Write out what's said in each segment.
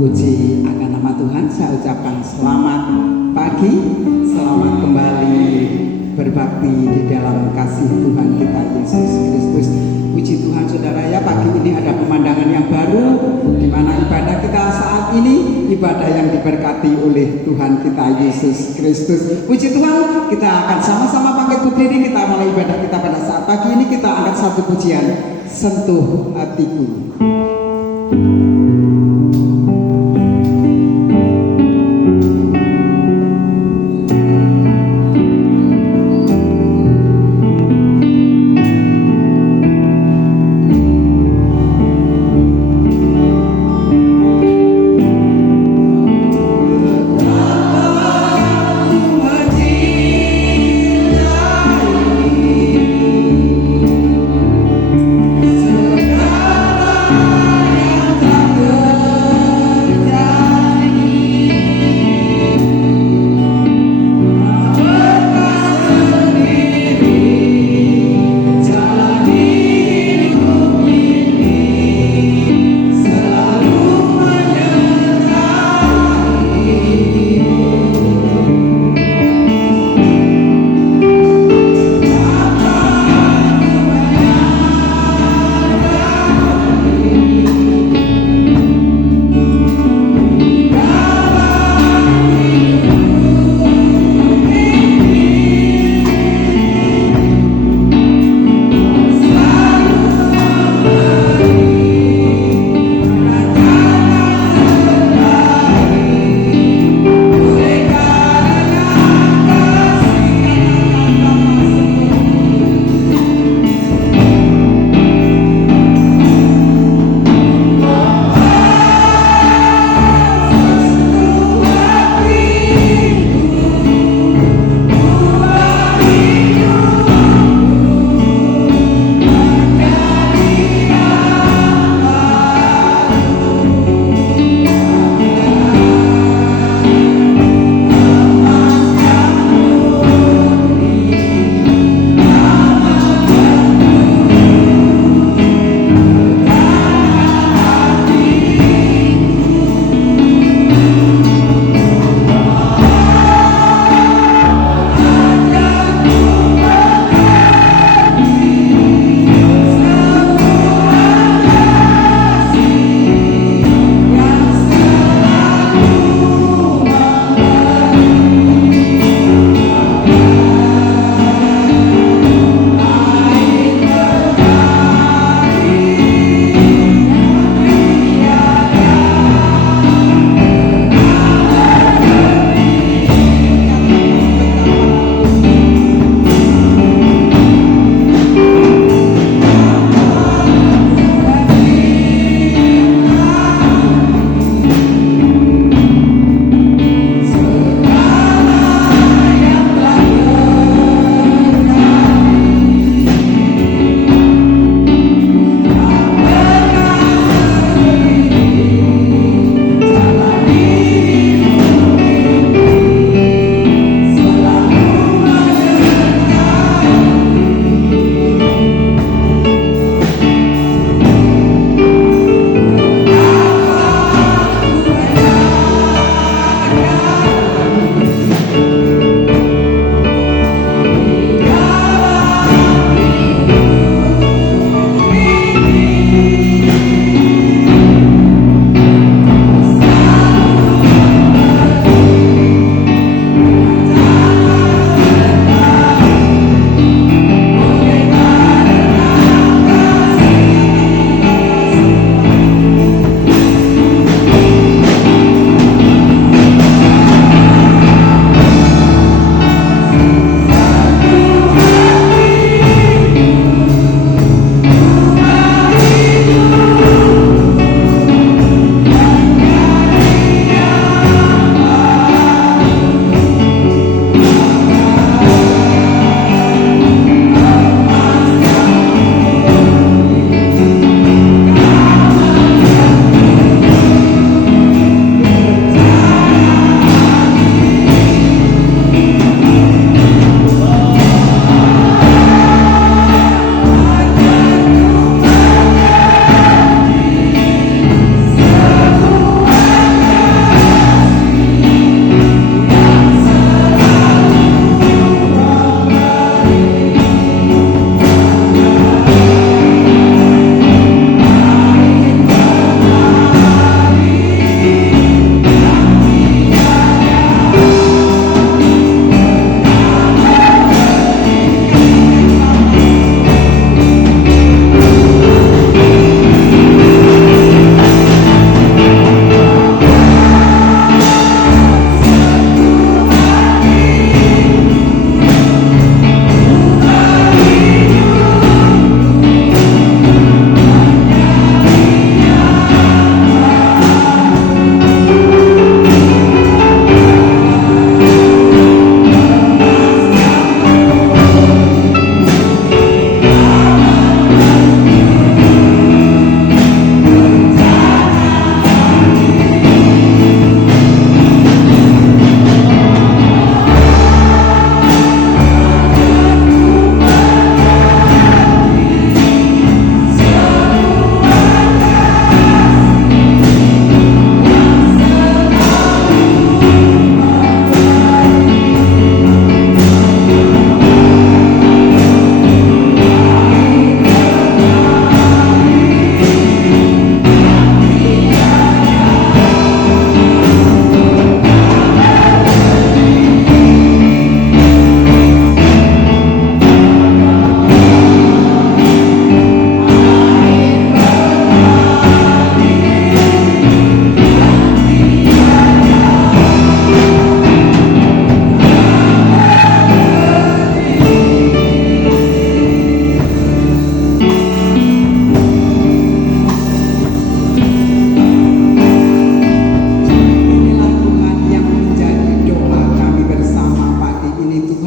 Puji akan nama Tuhan, saya ucapkan selamat pagi, selamat kembali berbakti di dalam kasih Tuhan kita Yesus Kristus. Puji Tuhan saudara ya, pagi ini ada pemandangan yang baru di mana ibadah kita saat ini ibadah yang diberkati oleh Tuhan kita Yesus Kristus. Puji Tuhan, kita akan sama-sama bangkit berdiri, kita mulai ibadah kita pada saat pagi ini. Kita angkat satu pujian, sentuh hatiku. Segala yang tak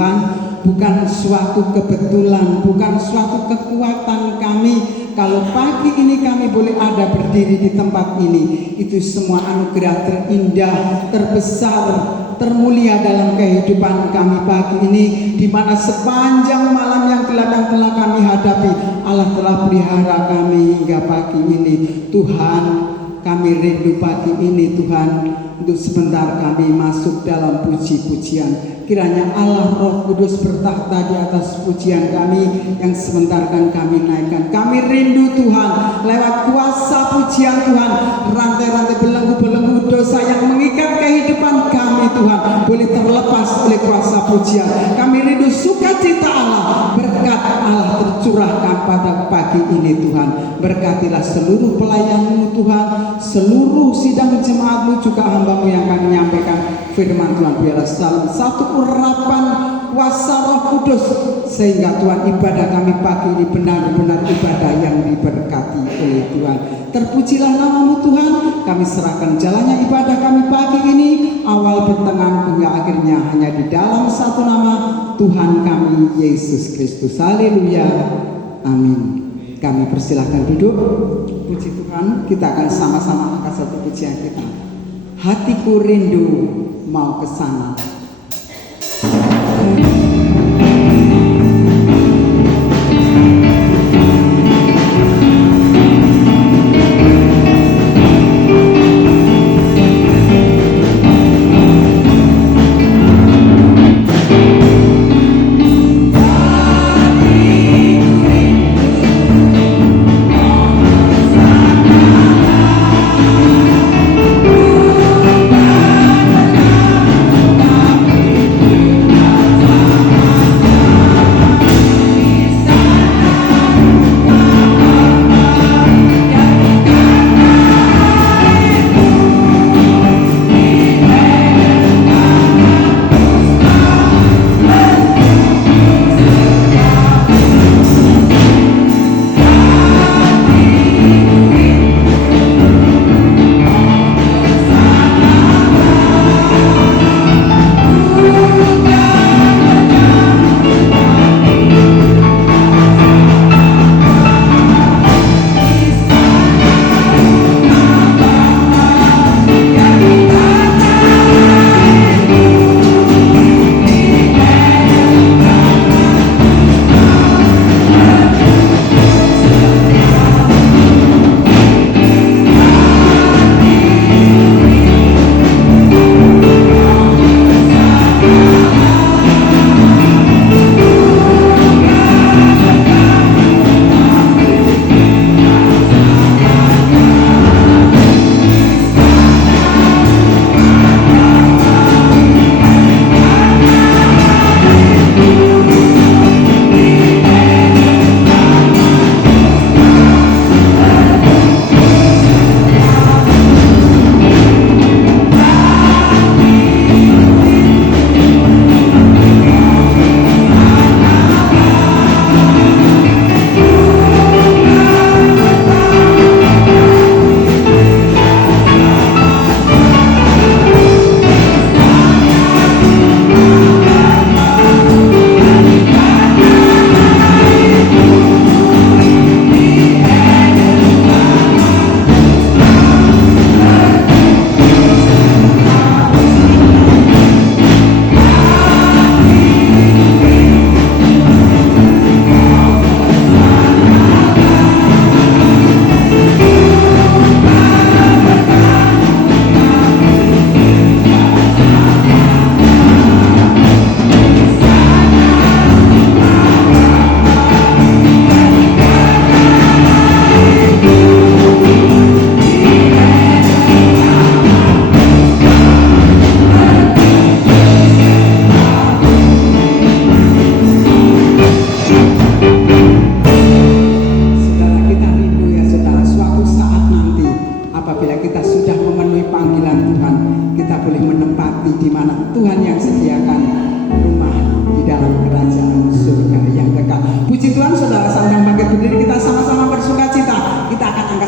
Tuhan, bukan suatu kebetulan, bukan suatu kekuatan kami. Kalau pagi ini kami boleh ada berdiri di tempat ini, itu semua anugerah terindah, terbesar, termulia dalam kehidupan kami pagi ini, di mana sepanjang malam yang gelap telah kami hadapi, Allah telah pelihara kami hingga pagi ini. Tuhan, kami rindu pagi ini Tuhan, untuk sebentar kami masuk dalam puji-pujian. Kiranya Allah Roh Kudus bertakhta di atas pujian kami yang sebentar kan kami naikkan. Kami rindu Tuhan, lewat kuasa pujian Tuhan, rantai-rantai belenggu-belenggu dosa yang mengikat kehidupan kami Tuhan boleh terlepas oleh kuasa pujian. Kami rindu sukacita Allah, berkat Allah tercurahkan pada pagi ini Tuhan. Berkatilah seluruh pelayan-Mu Tuhan, seluruh sidang jemaat-Mu, juga hamba-Mu yang akan menyampaikan firman Tuhan. Biarlah salam satu urapan kuasa Roh Kudus, sehingga Tuhan ibadah kami pagi ini benar-benar ibadah yang diberkati oleh Tuhan. Terpujilah nama-Mu Tuhan. Kami serahkan jalannya ibadah kami pagi ini, awal pertengahan hingga akhirnya, hanya di dalam satu nama Tuhan kami Yesus Kristus. Haleluya, amin. Kami persilahkan duduk. Puji Tuhan, kita akan sama-sama angkat satu pujian kita. Hatiku rindu mau ke sana.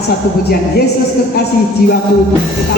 satu pujian Yesus kekasih jiwaku. Kita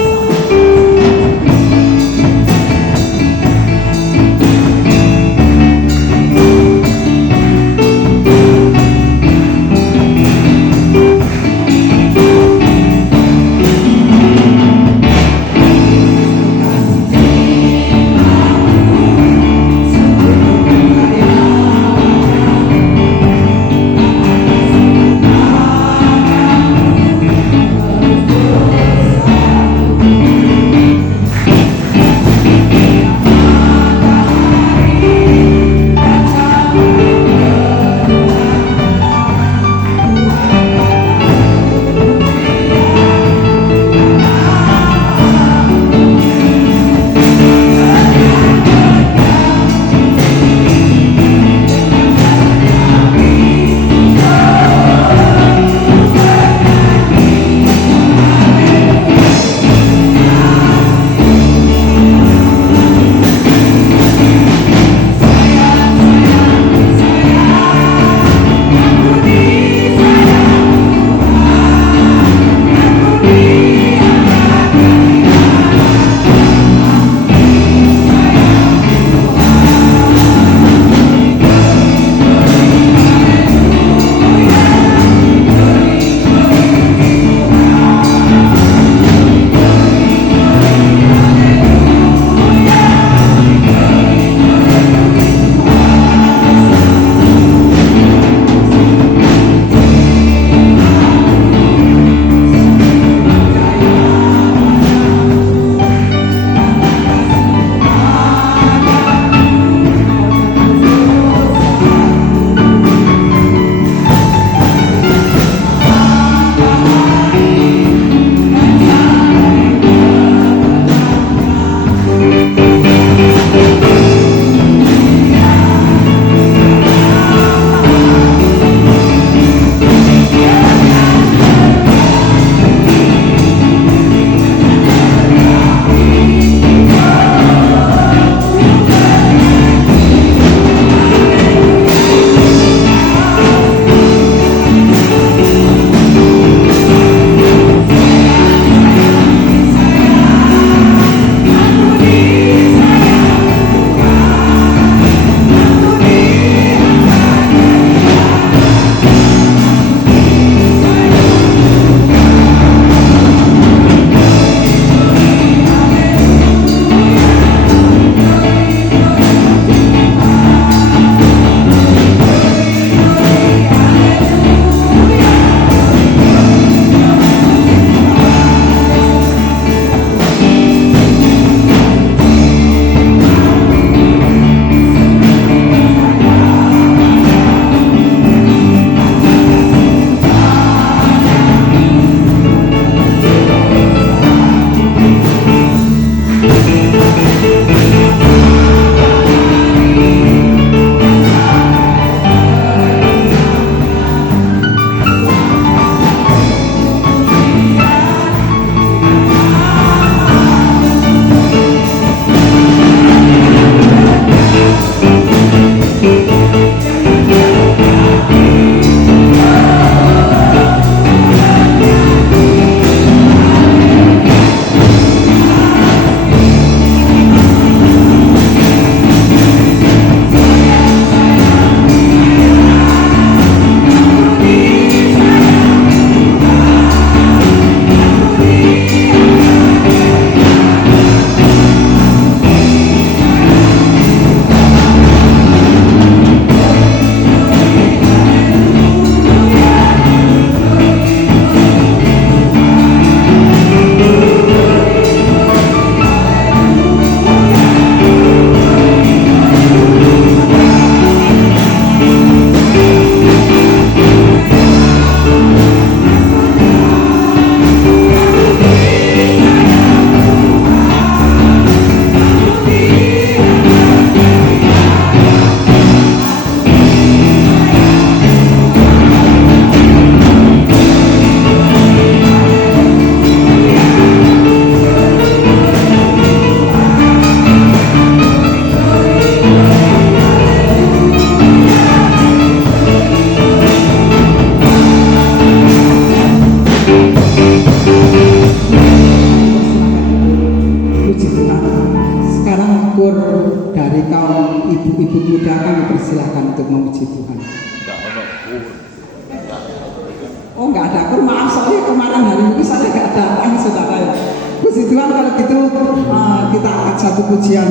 dipersilahkan untuk memuji Tuhan. Oh nggak ada kur, maaf soalnya kemarin hari ini saya nggak datang saudara ya. Puji Tuhan, kalau gitu kita angkat satu pujian.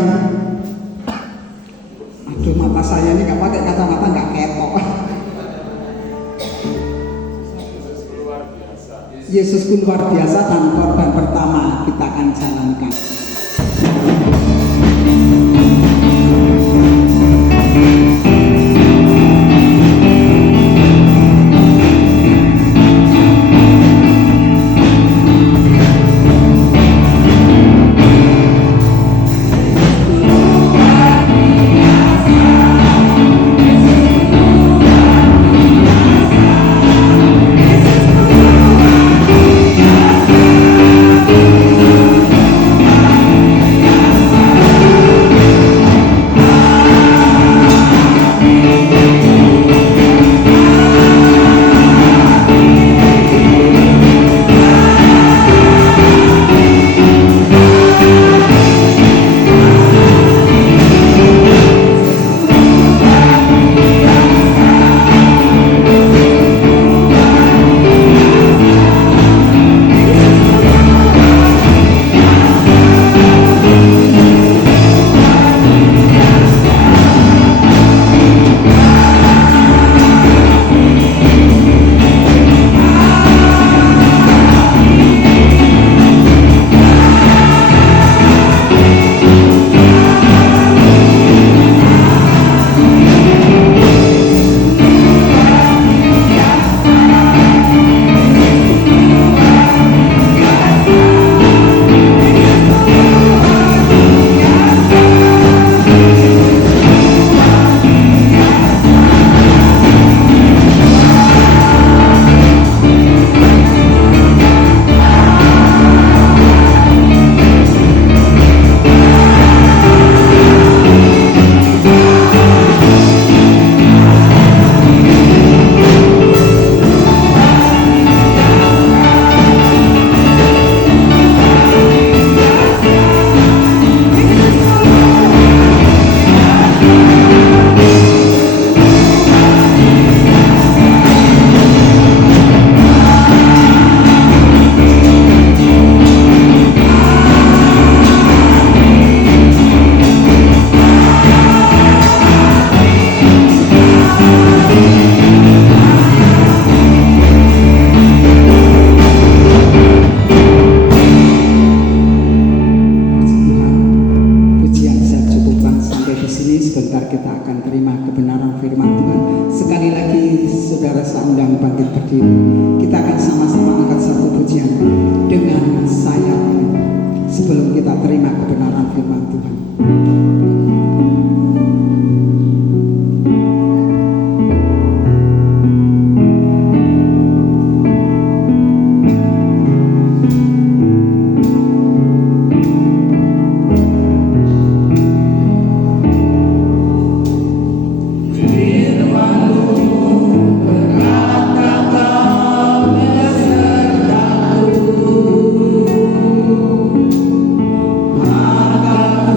Aduh, mata saya ini nggak pakai kacamata, nggak ketok. Yesusku luar biasa, dan korban pertama kita akan jalankan.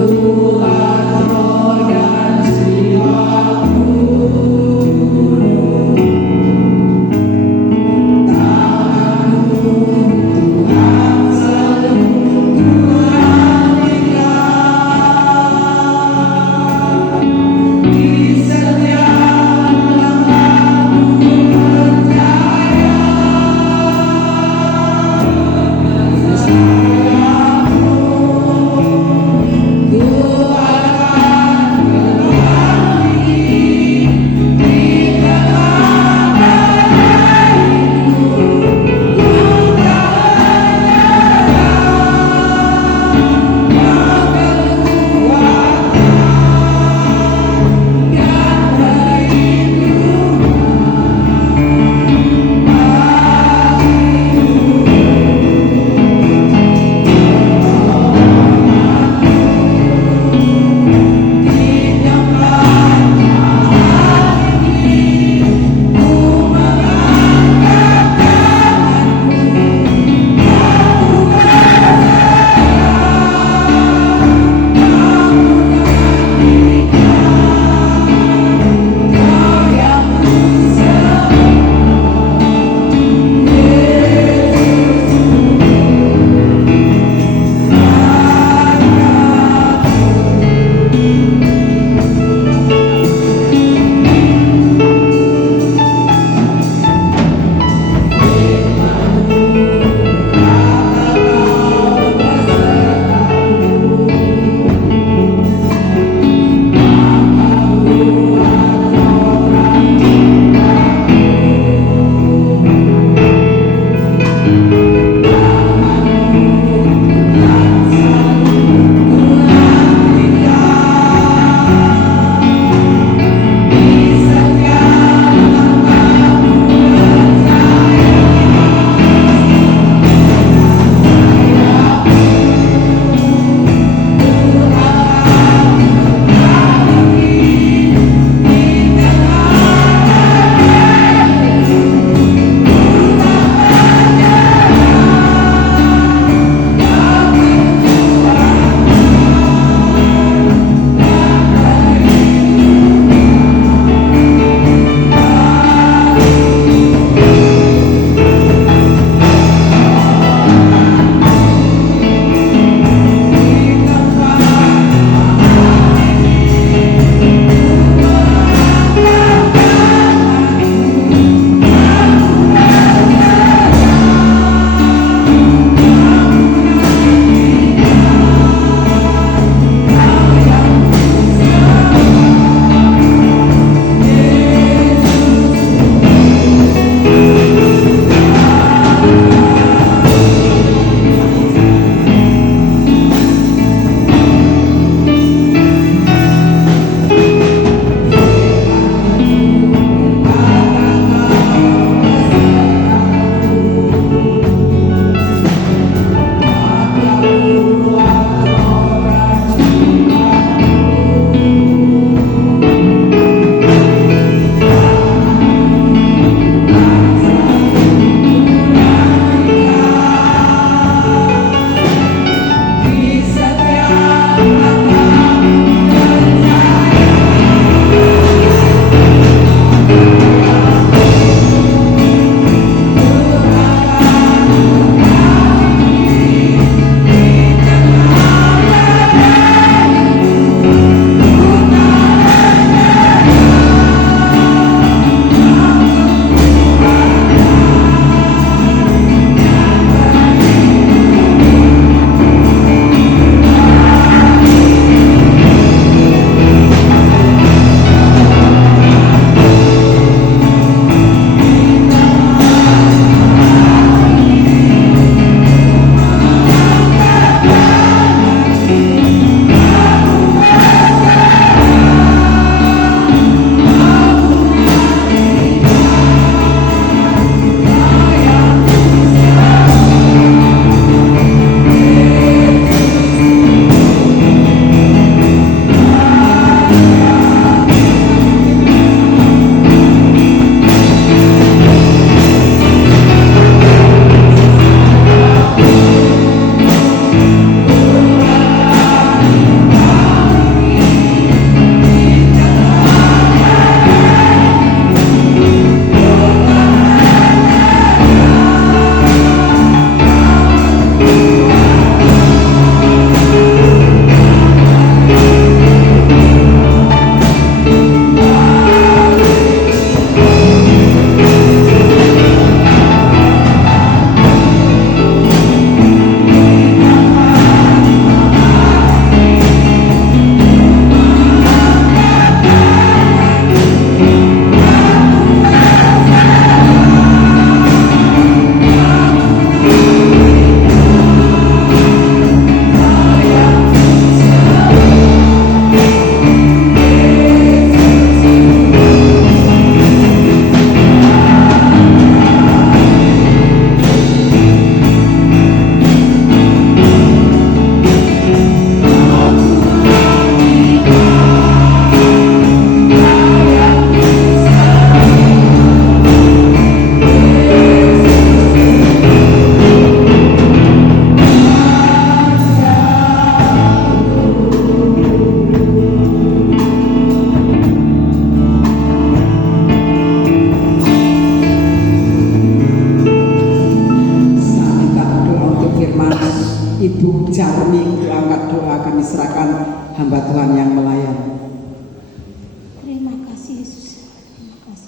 Tuhan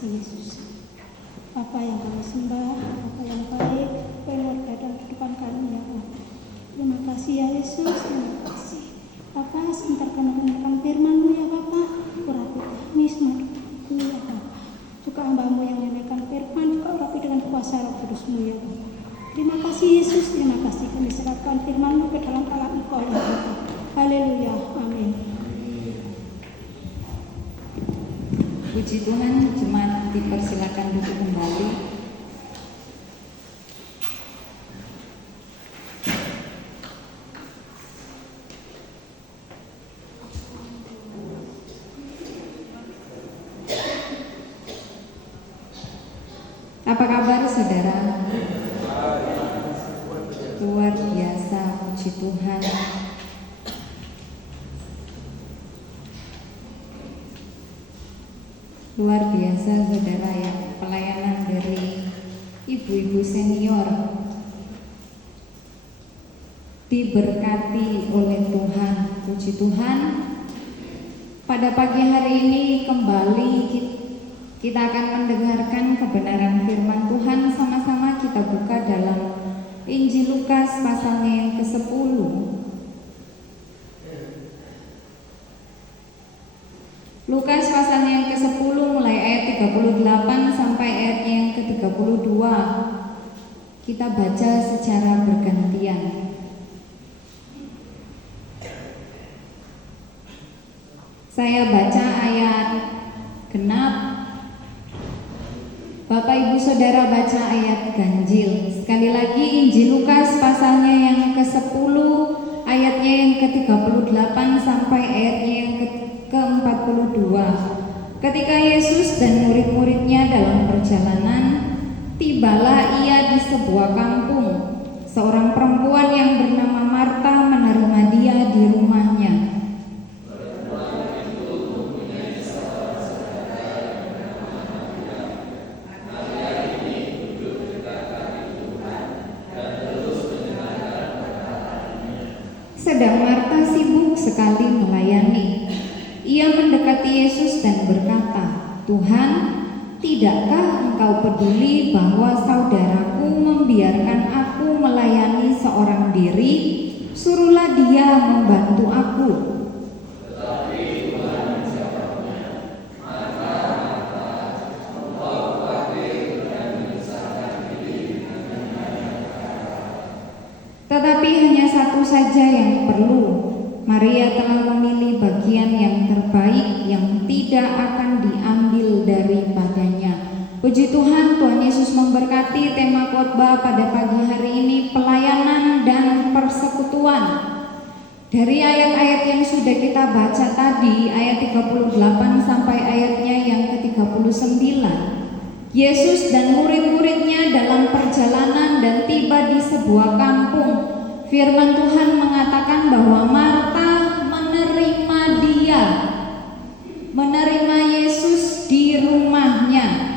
kasih Yesus. Bapa yang kami sembah, Bapa yang baik, Bapa yang luar biasa dalam kehidupan kami ya Bapa. Terima kasih ya Yesus, terima kasih. Bapa, sebentar kami mendengarkan firman-Mu ya Bapa. Urapi kami semangatku ya Bapa. Juga hamba-Mu yang menyampaikan firman, juga urapi dengan kuasa Roh Kudus-Mu ya Bapa. Terima kasih Yesus, terima kasih kami serahkan firman-Mu ke dalam tangan Engkau ya Bapa. Haleluya, amin. Puji Tuhan, jemaat dipersilakan duduk kembali. Apa kabar saudara? Luar biasa, puji Tuhan. Luar biasa saudara ya, pelayanan dari ibu-ibu senior diberkati oleh Tuhan. Puji Tuhan, pada pagi hari ini kembali kita akan mendengarkan kebenaran firman Tuhan. Sama-sama kita buka dalam Injil Lukas pasalnya yang ke-10. Lukas pasalnya yang ke-10 mulai ayat 38 sampai ayatnya yang ke-32. Kita baca secara bergantian. Saya baca ayat genap, Bapak Ibu Saudara baca ayat ganjil. Sekali lagi Injil Lukas pasalnya yang ke-10 ayatnya yang ke-38 sampai ayatnya yang ke-42. Ketika Yesus dan murid-muridnya dalam perjalanan, tibalah ia di sebuah kampung. Seorang perempuan yang bernama Marta menerima dia di rumahnya. Sedang Marta sibuk sekali melayani. Ia mendekati Yesus dan berkata, "Tuhan, tidakkah Engkau peduli bahwa saudaraku membiarkan aku melayani seorang diri? Suruhlah dia membantu aku." Tetapi hanya satu saja yang perlu. Maria telah memilih bagian yang terbaik yang tidak akan diambil daripadanya. Puji Tuhan, Tuhan Yesus memberkati tema khotbah pada pagi hari ini, pelayanan dan persekutuan. Dari ayat-ayat yang sudah kita baca tadi, ayat 38 sampai ayatnya yang ke-39, Yesus dan murid-muridnya dalam perjalanan dan tiba di sebuah kampung. Firman Tuhan mengatakan bahwa Marta menerima Yesus di rumahnya.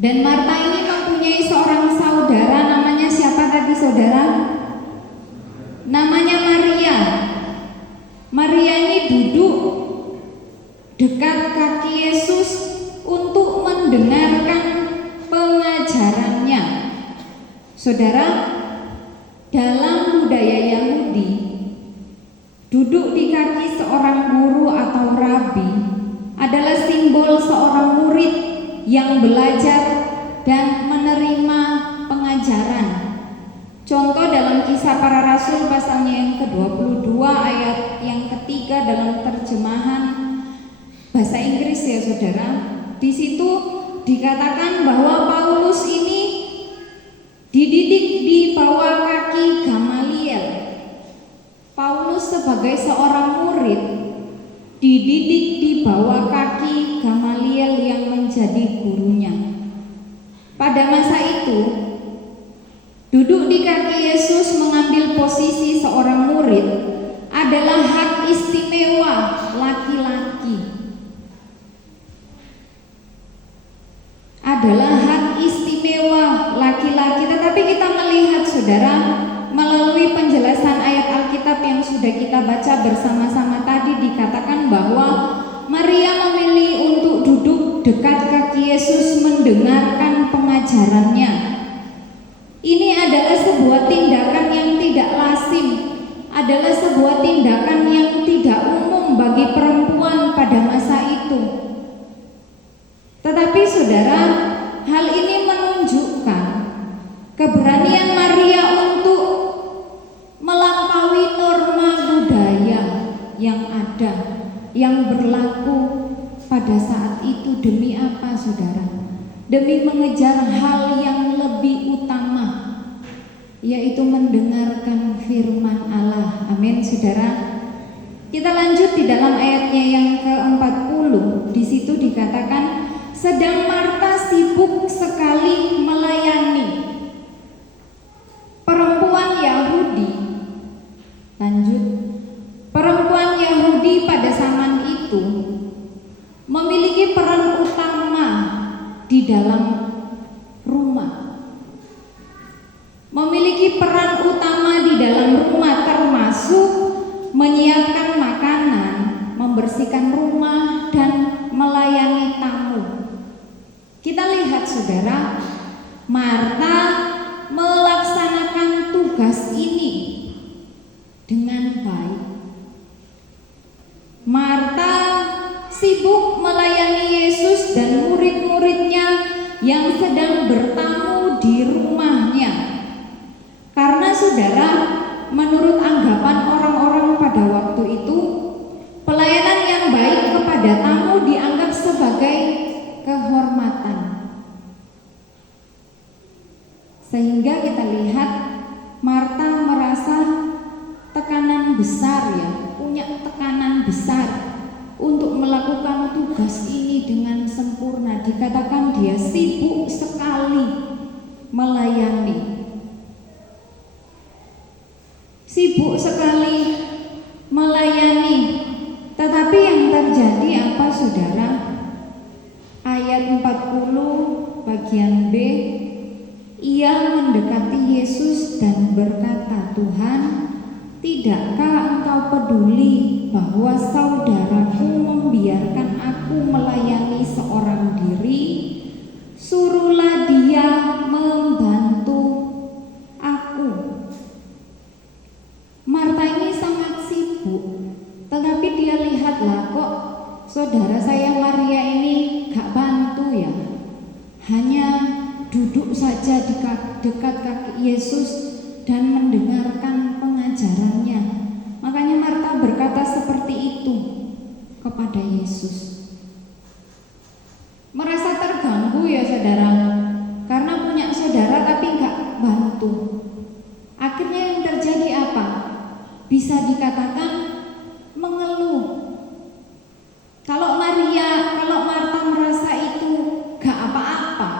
Dan Marta ini mempunyai seorang saudara, namanya siapa tadi saudara? Namanya Maria. Maria ini duduk dekat kaki Yesus untuk mendengarkan pengajarannya. Saudara, dalam budaya Yahudi, duduk di kaki seorang guru atau rabi adalah simbol seorang murid yang belajar dan menerima pengajaran. Contoh dalam Kisah Para Rasul pasalnya yang ke-22 ayat yang ketiga dalam terjemahan bahasa Inggris ya saudara. Di situ dikatakan bahwa Paulus ini dididik di bawah kaki Gamaliel. Paulus sebagai seorang murid dididik di bawah kaki Gamaliel yang menjadi gurunya. Pada masa itu, duduk di kaki Yesus mengambil posisi seorang murid adalah hak istimewa laki-laki. Tetapi kita melihat saudara, melalui penjelasan ayat Alkitab yang sudah kita baca bersama-sama tadi, dikatakan bahwa Maria memilih untuk duduk dekat kaki mendengarkan pengajarannya. Ini adalah sebuah tindakan yang tidak lazim, adalah sebuah tindakan yang tidak umum bagi perempuan pada masa itu. Tetapi saudara, hal ini menunjukkan keberanian Maria untuk melampaui norma budaya yang ada, yang berlaku pada saat itu. Demi apa saudara? Demi mengejar hal yang lebih utama, yaitu mendengarkan firman Allah. Amin saudara. Kita lanjut di dalam ayatnya yang ke-40. Di situ dikatakan, sedang Marta sibuk sekali melayani. Perempuan Yahudi, lanjut, perempuan Yahudi pada zaman itu memiliki peran utama di dalam rumah. Memiliki peran utama di dalam rumah, termasuk menyiapkan makanan, membersihkan rumah, dan melayani tamu. Kita lihat saudara, Marta melaksanakan tugas ini dengan baik. Marta sibuk melayani Yesus dan murid-muridnya yang sedang bertamu di rumahnya. Karena saudara, menurut anggapan orang-orang pada waktu itu, pelayanan yang baik kepada tamu dianggap sebagai kehormatan. Sehingga kita lihat Marta merasa tekanan besar, ya, punya tekanan besar untuk melakukan tugas ini dengan sempurna. Dikatakan dia sibuk sekali melayani. Sibuk sekali melayani. Tetapi yang terjadi apa saudara? Ayat 40 bagian B, ia mendekati Yesus dan berkata, Tuhan, tidakkah engkau peduli bahwa saudaraku membiarkan aku melayani seorang diri? Suruhlah dia membantu aku. Marta ini sangat sibuk, tetapi dia lihatlah, kok saudara saya Maria ini gak bantu ya, hanya duduk saja di dekat kaki Yesus dan mendengarkan pengajarannya. Makanya Marta berkata seperti itu kepada Yesus. Merasa terganggu ya saudara, karena punya saudara tapi gak bantu. Akhirnya yang terjadi apa? Bisa dikatakan mengeluh. Kalau Marta merasa itu gak apa-apa,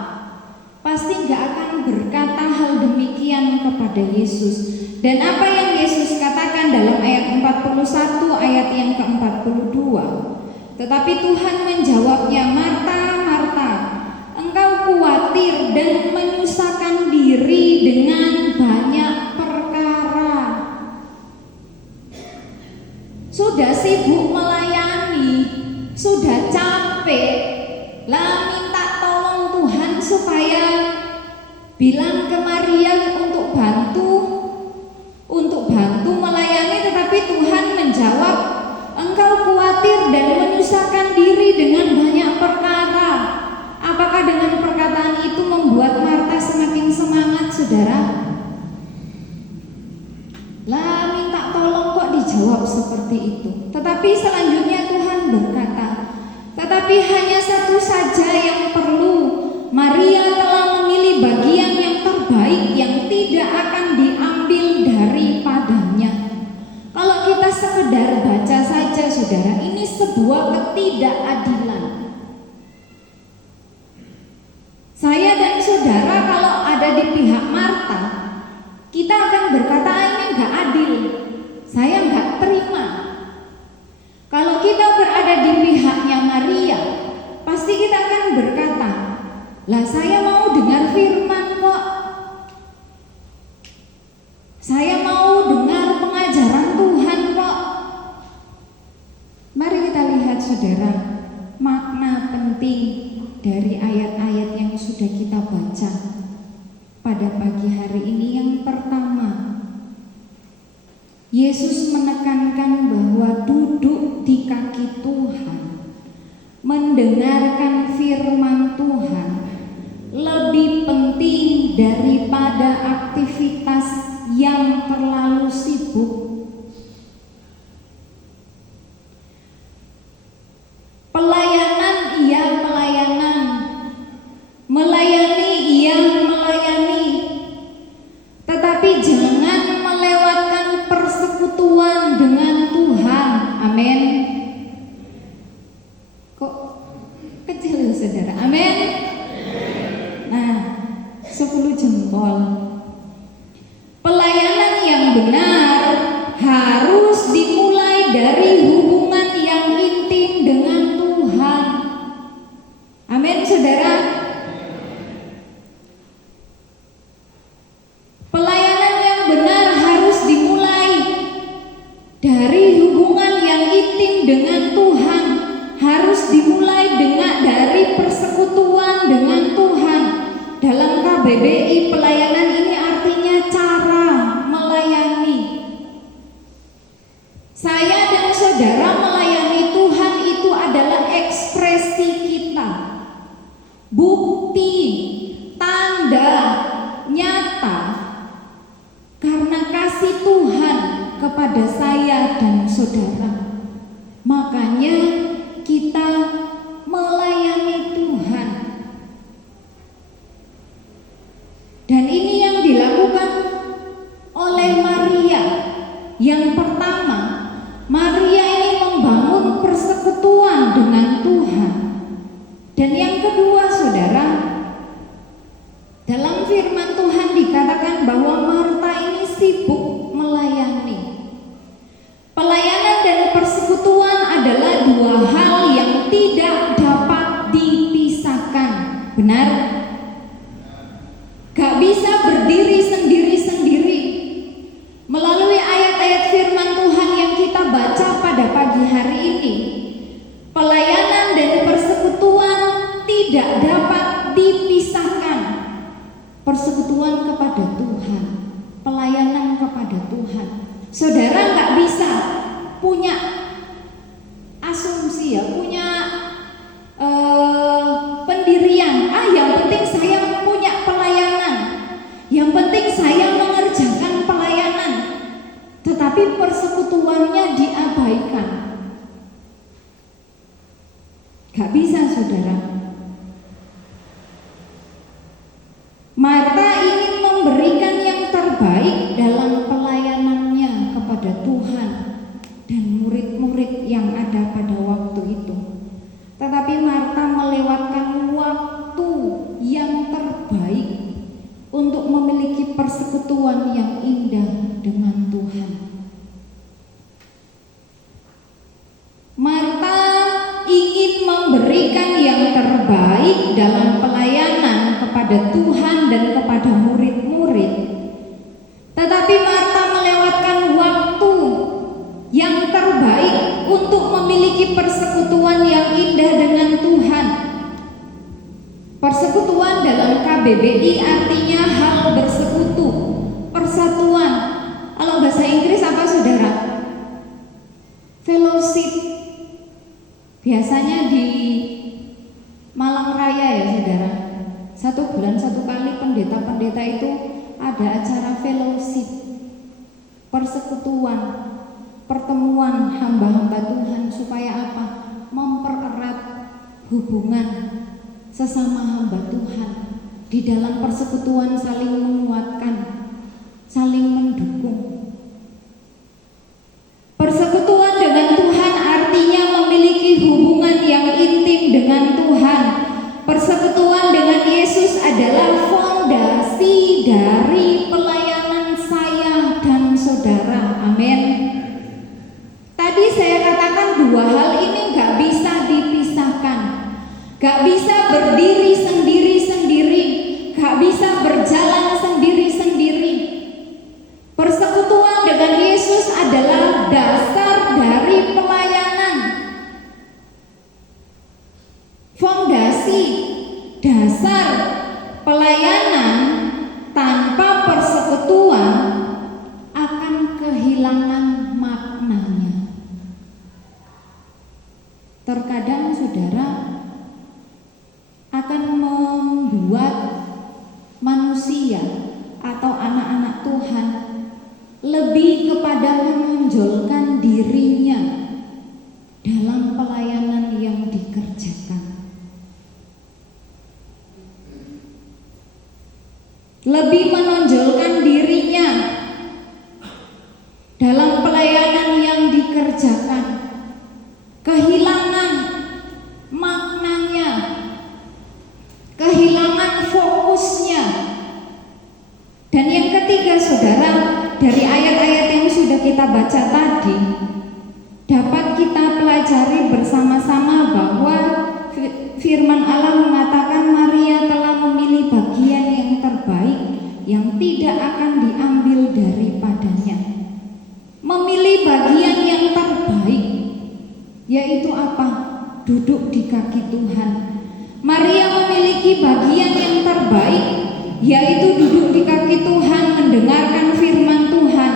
pasti gak akan berkata hal demikian kepada Yesus. Dan apa yang Yesus katakan dalam ayat 41 ayat yang ke-42? Tetapi Tuhan menjawabnya, Marta, Marta, engkau khawatir dan menyusahkan diri dengan banyak perkara. Sudah sibuk melayani, sudah capek, lah minta tolong Tuhan supaya bilang ke Maria untuk bantu melayani, tetapi Tuhan menjawab, engkau khawatir dan menyusahkan diri dengan banyak perkara. Apakah dengan perkataan itu membuat Marta semakin semangat, saudara? Lah minta tolong kok dijawab seperti itu. Tetapi selanjutnya Tuhan berkata, tetapi hanya satu saja yang perlu. Maria telah memilih bagian yang terbaik yang tidak akan diambil daripadanya. Kalau kita sekedar baca saja saudara, ini sebuah ketidakadilan. Saya dan saudara kalau ada di pihak Marta, kita akan berkata ini enggak adil, saya enggak terima. Kalau kita berada di pihaknya Maria, pasti kita akan berkata, lah saya mau dengar firman kok, saya mau dengar pengajaran Tuhan kok. Mari kita lihat saudara, makna penting dari ayat-ayat yang pada pagi hari ini. Yang pertama, Yesus menekankan bahwa duduk di kaki Tuhan, mendengarkan firman Tuhan lebih penting daripada aktivitas yang terlalu sibuk. Pelayanan iya pelayanan, melayani iya melayani, tetapi jangan melewatkan persekutuan dengan Tuhan. Amin. Kok kecil saudara? Amin. Nah, 10 jempol. Pelayanan yang benar harus dimulai dari hubungan yang intim dengan Tuhan. Amin, saudara. Pelayanan yang benar harus dimulai dari hubungan yang intim dengan Tuhan, harus dimulai dari persekutuan dengan Tuhan. Dalam KBBI, pelayanan ini artinya cara melayani. Saya dan saudara melayani Tuhan itu adalah ekspresi kita, bukti, tanda, nyata karena kasih Tuhan kepada saya dan saudara. Makanya kita melayani Tuhan. Dan ini yang dilakukan oleh Maria. Yang pertama, Maria ini membangun persekutuan dengan Tuhan. Dan yang kedua, saudara, dalam firman Tuhan dikatakan bahwa Marta ini sibuk melayani. Pelayanan dan persekutuan adalah dua hal yang tidak dapat dipisahkan. Benar? Gak bisa berdiri sendiri-sendiri. Melalui ayat-ayat firman Tuhan yang kita baca pada pagi hari ini, pelayanan dan persekutuan tidak dapat dipisahkan. Persekutuan kepada Tuhan, pelayanan kepada Tuhan. Saudara gak bisa punya asumsi ya, punya pendirian, yang penting saya punya pelayanan, yang penting saya mengerjakan pelayanan, tetapi persekutuannya diabaikan. Gak bisa, saudara. Marta ingin memberikan yang terbaik dalam pelayanannya kepada Tuhan dan murid-murid yang ada pada waktu itu. Tetapi Marta melewatkan waktu yang terbaik untuk memiliki persekutuan yang indah dengan Tuhan. Marta ingin memberikan yang terbaik dalam pelayanan kepada Tuhan dan kepada murid-murid. Tetapi Marta melewatkan waktu yang terbaik untuk memiliki persekutuan yang indah dengan Tuhan. Persekutuan dalam KBBI artinya hal bersekutu, persatuan. Kalau bahasa Inggris apa, saudara? Fellowship. Biasanya di Malang Raya ya, saudara. 1 bulan 1 kali pendeta-pendeta itu ada acara fellowship, persekutuan, pertemuan hamba-hamba Tuhan. Supaya apa? Mempererat hubungan sesama hamba Tuhan. Di dalam persekutuan saling menguatkan, saling mendukung. Persekutuan dengan Tuhan artinya memiliki hubungan yang intim dengan Tuhan. Persekutuan dengan Yesus adalah fondasi dari pelayanan saya dan saudara. Amin. Tadi saya katakan dua hal ini gak bisa dipisahkan, gak bisa berdiri sendiri-sendiri, gak bisa berjalan sendiri-sendiri. Persekutuan dengan Yesus adalah dasar dari pelayanan, fondasi dasar pelayanan membuat manusia atau anak-anak Tuhan lebih kepada menonjolkan dirinya dalam pelayanan yang dikerjakan. Lebih menonjolkan dirinya dalam pelayanan yang dikerjakan. Kehilangan maknanya, kehilangan fokusnya. Dan yang ketiga, saudara, dari ayat-ayat yang sudah kita baca tadi, dapat kita pelajari bersama-sama bahwa firman Allah mengatakan Maria telah memilih bagian yang terbaik yang tidak akan diambil daripadanya. Memilih bagian yang terbaik, yaitu apa? Duduk di kaki Tuhan. Maria memiliki bagian yang terbaik, yaitu duduk di kaki Tuhan, mendengarkan firman Tuhan,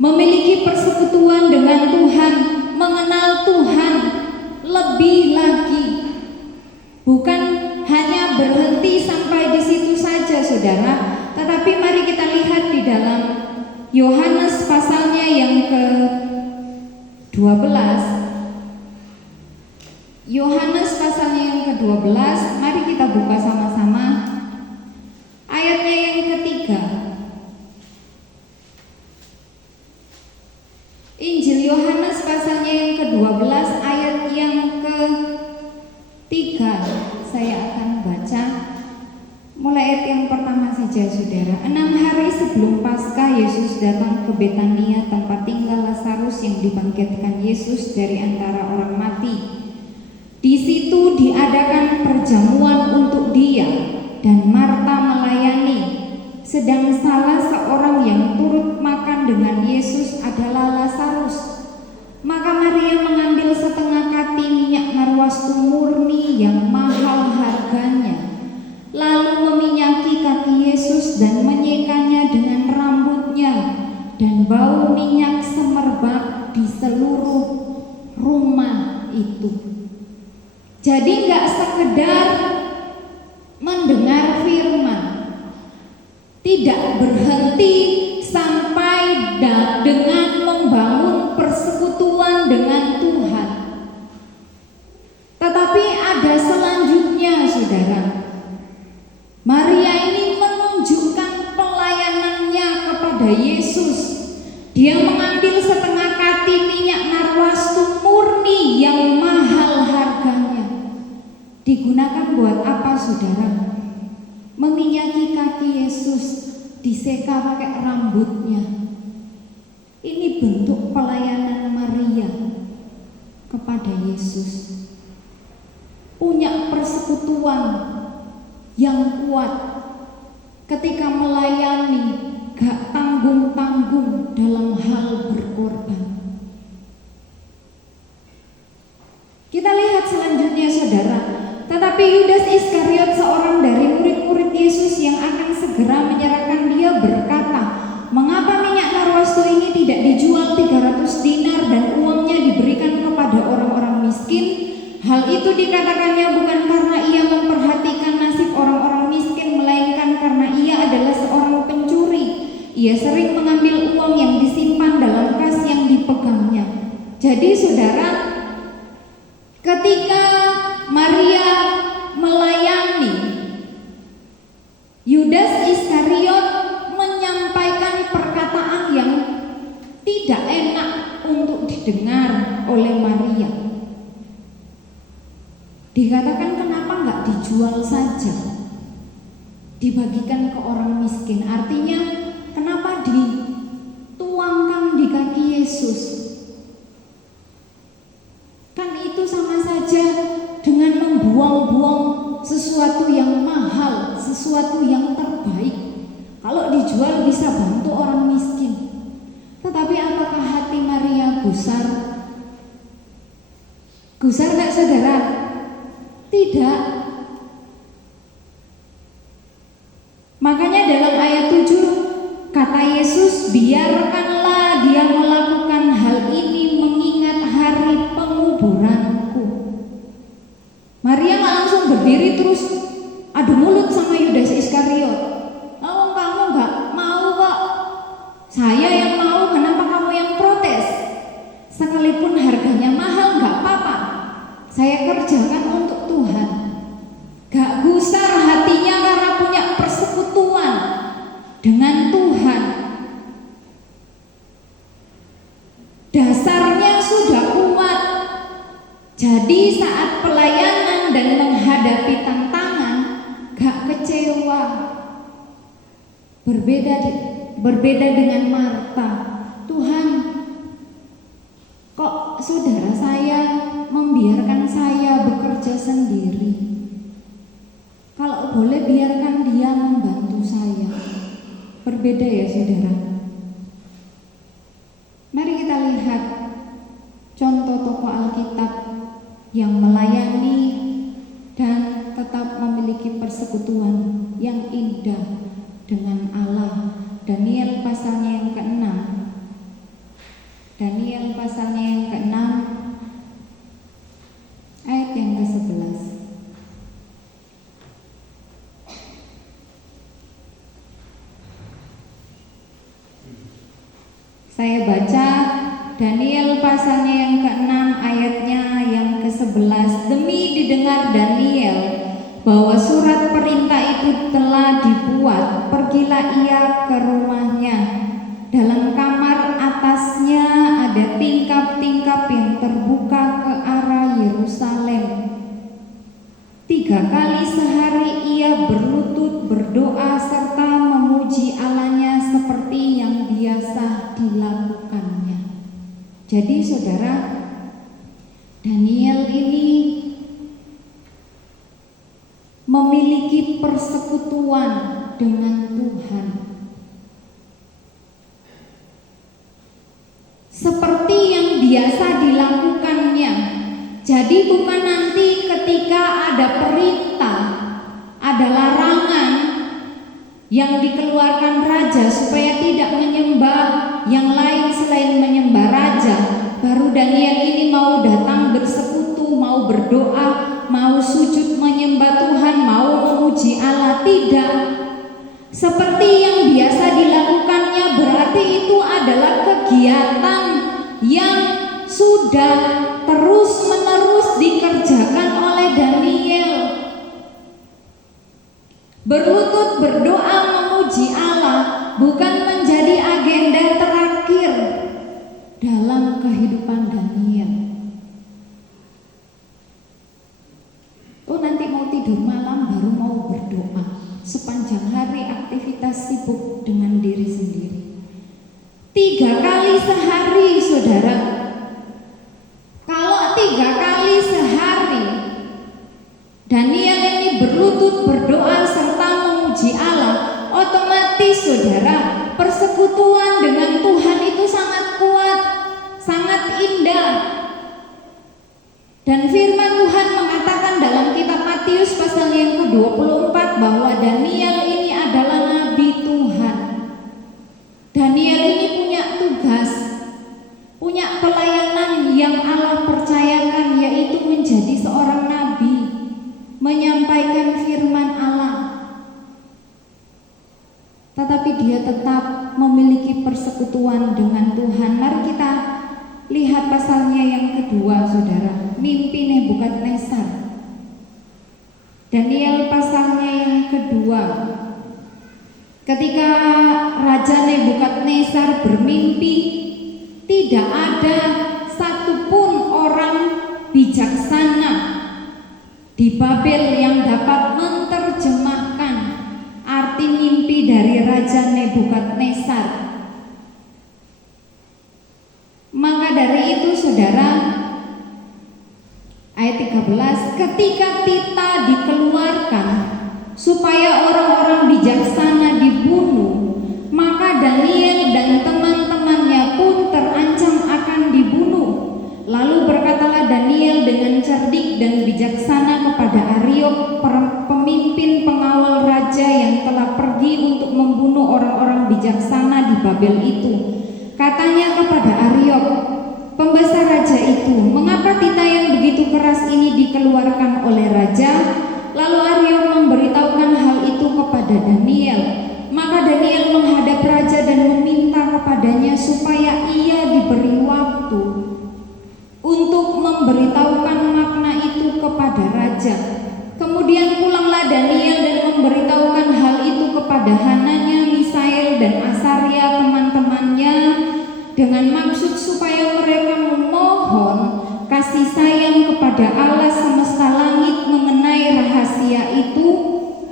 memiliki persekutuan dengan Tuhan, mengenal Tuhan lebih lagi. Bukan hanya berhenti sampai di situ saja, saudara, tetapi mari kita lihat di dalam Yohanes pasalnya yang ke-12. Yohanes pasalnya yang ke-12, mari kita buka sama-sama. Ayatnya yang ketiga. Injil Yohanes pasalnya yang ke-12 ayat yang ke-3. Saya akan baca mulai ayat yang pertama saja, saudara. 6 hari sebelum Paskah, Yesus datang ke Betania, tempat tinggal Lazarus yang dibangkitkan Yesus dari antara orang mati. Di situ diadakan perjamuan untuk dia, dan Marta melayani. Sedang salah seorang yang turut makan dengan Yesus adalah Lazarus. Maka Maria mengambil setengah kati minyak narwastu murni yang mahal harganya, lalu meminyaki kaki Yesus dan menyekanya dengan rambutnya, dan bau minyak semerbak di seluruh rumah itu. Jadi nggak sekedar mendengar firman, tidak berhenti sampai dengan membangun persekutuan dengan Tuhan, tetapi ada selanjutnya, saudara. Maria ini menunjukkan pelayanannya kepada Yesus. Dia mengambil setengah kati minyak narwastu murni yang mahal harganya. Digunakan buat apa, saudara? Meminyaki kaki Yesus, diseka pakai rambutnya. Ini bentuk pelayanan Maria kepada Yesus. Punya persekutuan yang kuat ketika melayani, gak tanggung-tanggung dalam hal berkorban. Kita lihat selanjutnya, saudara. Tetapi Yudas Iskariot, seorang dari murid-murid Yesus yang akan segera menyerahkan dia, berkata, "Mengapa minyak narwastu ini tidak dijual 300 dinar dan uangnya diberikan kepada orang-orang miskin?" Hal itu dikatakannya bukan karena ia memperhatikan nasib orang-orang miskin, melainkan karena ia adalah seorang pencuri. Ia sering mengambil uang yang disimpan dalam kas yang dipegangnya. Jadi, saudara, ketika Maria melayani, Yudas Iskariot menyampaikan perkataan yang tidak enak untuk didengar oleh Maria. Dikatakan, kenapa nggak dijual saja, dibagikan ke orang miskin? Artinya, kenapa dituangkan di kaki Yesus? Kan itu sama saja dengan membuang-buang sesuatu yang mahal, sesuatu yang terbaik. Kalau dijual bisa bantu orang miskin. Tetapi apakah hati Maria gusar? Gusar gak, saudara? Tidak. Makanya dalam ayat 7 kata Yesus, "Biarkanlah dia melakukan hal ini mengingat hari penguburanku." Maria nggak langsung berdiri terus, adu mulut sama Yudas Iskariot. Oh, kamu nggak mau kok, saya yang mau, kenapa kamu yang protes? Sekalipun harganya mahal nggak apa-apa, saya kerjakan untuk Tuhan. Gak gusar hatinya karena punya persekutuan dengan Tuhan. Dasarnya sudah kuat. Jadi saat pelayanan dan menghadapi tantangan gak kecewa. Berbeda dengan Marta. Tuhan, kok saudara saya membiarkan saya bekerja sendiri? Kalau boleh biarkan dia membantu saya. Berbeda ya saudara. Mari kita lihat contoh tokoh Alkitab yang melayani dan tetap memiliki persekutuan yang indah dengan Allah. Daniel pasalnya yang ke-6. Daniel pasalnya yang ke-6 ayat yang ke-11. Saya baca Daniel pasalnya yang ke-6 ayatnya yang ke-11. Demi didengar Daniel bahwa surat perintah itu telah dibuat, pergilah ia ke rumahnya. Dalam kamar atasnya ada tingkap-tingkap yang terbuka ke arah Yerusalem. 3 kali sehari ia berlutut berdoa serta memuji Allahnya seperti yang biasa dilakukannya. Jadi saudara, Daniel ini memiliki persekutuan dengan Tuhan. Seperti yang biasa dilakukannya. Jadi bukan nanti ketika ada perintah, ada larangan yang dikeluarkan raja supaya tidak menyembah yang lain selain menyembah raja, baru Daniel ini mau datang bersekutu, mau berdoa, mau sujud menyembah Tuhan, mau memuji Allah. Tidak. Seperti yang biasa dilakukannya, berarti itu adalah kegiatan yang sudah terus-menerus dikerjakan oleh Daniel. Berlutut berdoa memuji Allah bukan menjadi agenda terakhir dalam kehidupan Daniel. Oh, nanti mau tidur malam baru mau berdoa. Sepanjang hari aktivitas sibuk dengan diri sendiri. 3 kali sehari saudara. Kalau 3 kali sehari Daniel ini berlutut berdoa serta memuji Allah, otomatis saudara, persekutuan dengan Tuhan itu sangat kuat, sangat indah. Dan firman Tuhan mengatakan dalam kitab Matius pasal yang ke-24 bahwa Daniel ini adalah nabi Tuhan. Daniel ini punya tugas, punya pelayanan yang Allah percayakan, yaitu menjadi seorang nabi, menyampaikan firman Allah. Tetapi dia tetap memiliki persekutuan dengan Tuhan. Mari kita lihat pasalnya yang kedua saudara, mimpi Nebukadnezar. Daniel pasalnya yang kedua. Ketika Raja Nebukadnezar bermimpi, tidak ada satupun orang bijaksana di Babel yang dapat menerjemahkan arti mimpi dari Raja Nebukadnezar. Maka dari itu saudara, ayat 13, ketika titah dikeluarkan supaya orang-orang bijaksana dibunuh, maka Daniel dan teman-temannya pun terancam akan dibunuh. Lalu berkatalah Daniel dengan cerdik dan bijaksana kepada Ariok, pemimpin pengawal raja yang telah pergi untuk membunuh orang-orang bijaksana di Babel itu. Katanya kepada Ariok, pembesar raja itu, mengapa titah yang begitu keras ini dikeluarkan oleh raja? Lalu Ariok memberitahu kepada Daniel. Maka Daniel menghadap raja dan meminta kepadanya supaya ia diberi waktu untuk memberitahukan makna itu kepada raja. Kemudian pulanglah Daniel dan memberitahukan hal itu kepada Hananya, Misael, dan Asaria teman-temannya dengan maksud supaya mereka memohon kasih sayang kepada Allah semesta langit mengenai rahasia itu,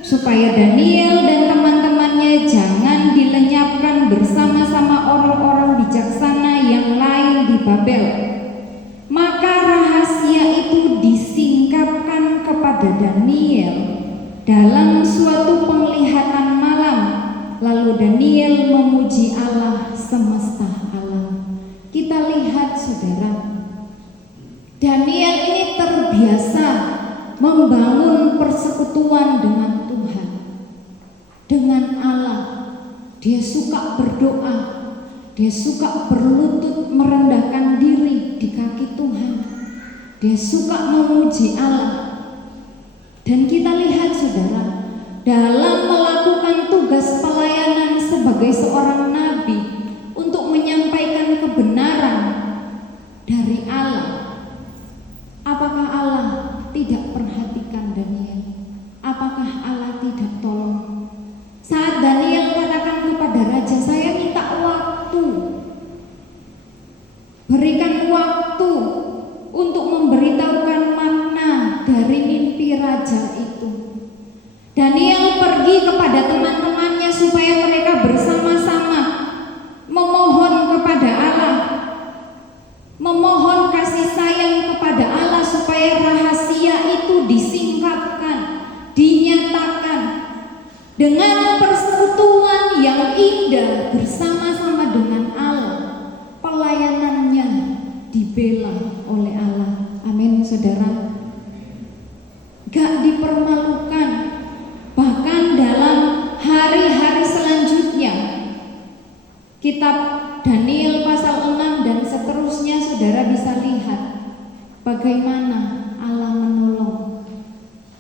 supaya Daniel dan teman-temannya jangan dilenyapkan bersama-sama orang-orang bijaksana yang lain di Babel. Maka rahasia itu disingkapkan kepada Daniel dalam suatu penglihatan malam. Lalu Daniel memuji Allah semesta alam. Kita lihat saudara, Daniel ini terbiasa membangun persekutuan dengan Tuhan, dengan Allah. Dia suka berdoa, dia suka berlutut merendahkan diri di kaki Tuhan. Dia suka memuji Allah. Dan kita lihat saudara, dalam melakukan tugas pelayanan sebagai seorang nabi untuk menyampaikan kebenaran dari Allah, apakah Allah tidak perhatikan Daniel? Apakah Allah tidak tolong? Saat Daniel katakan kepada raja, saya minta waktu, berikan waktu untuk memberitahukan makna dari mimpi raja itu. Daniel pergi kepada teman-temannya supaya mereka bersama-sama memohon kepada Allah, memohon kasih sayang kepada Allah supaya rahasia itu disingkapkan, dinyatakan dengan persekutuan yang indah bersama-sama dengan Allah. Pelayanannya dibela oleh Allah. Amin saudara. Gak dipermalukan. Bahkan dalam hari-hari selanjutnya, kitab Daniel pasal 6 dan seterusnya, saudara bisa lihat bagaimana Allah menolong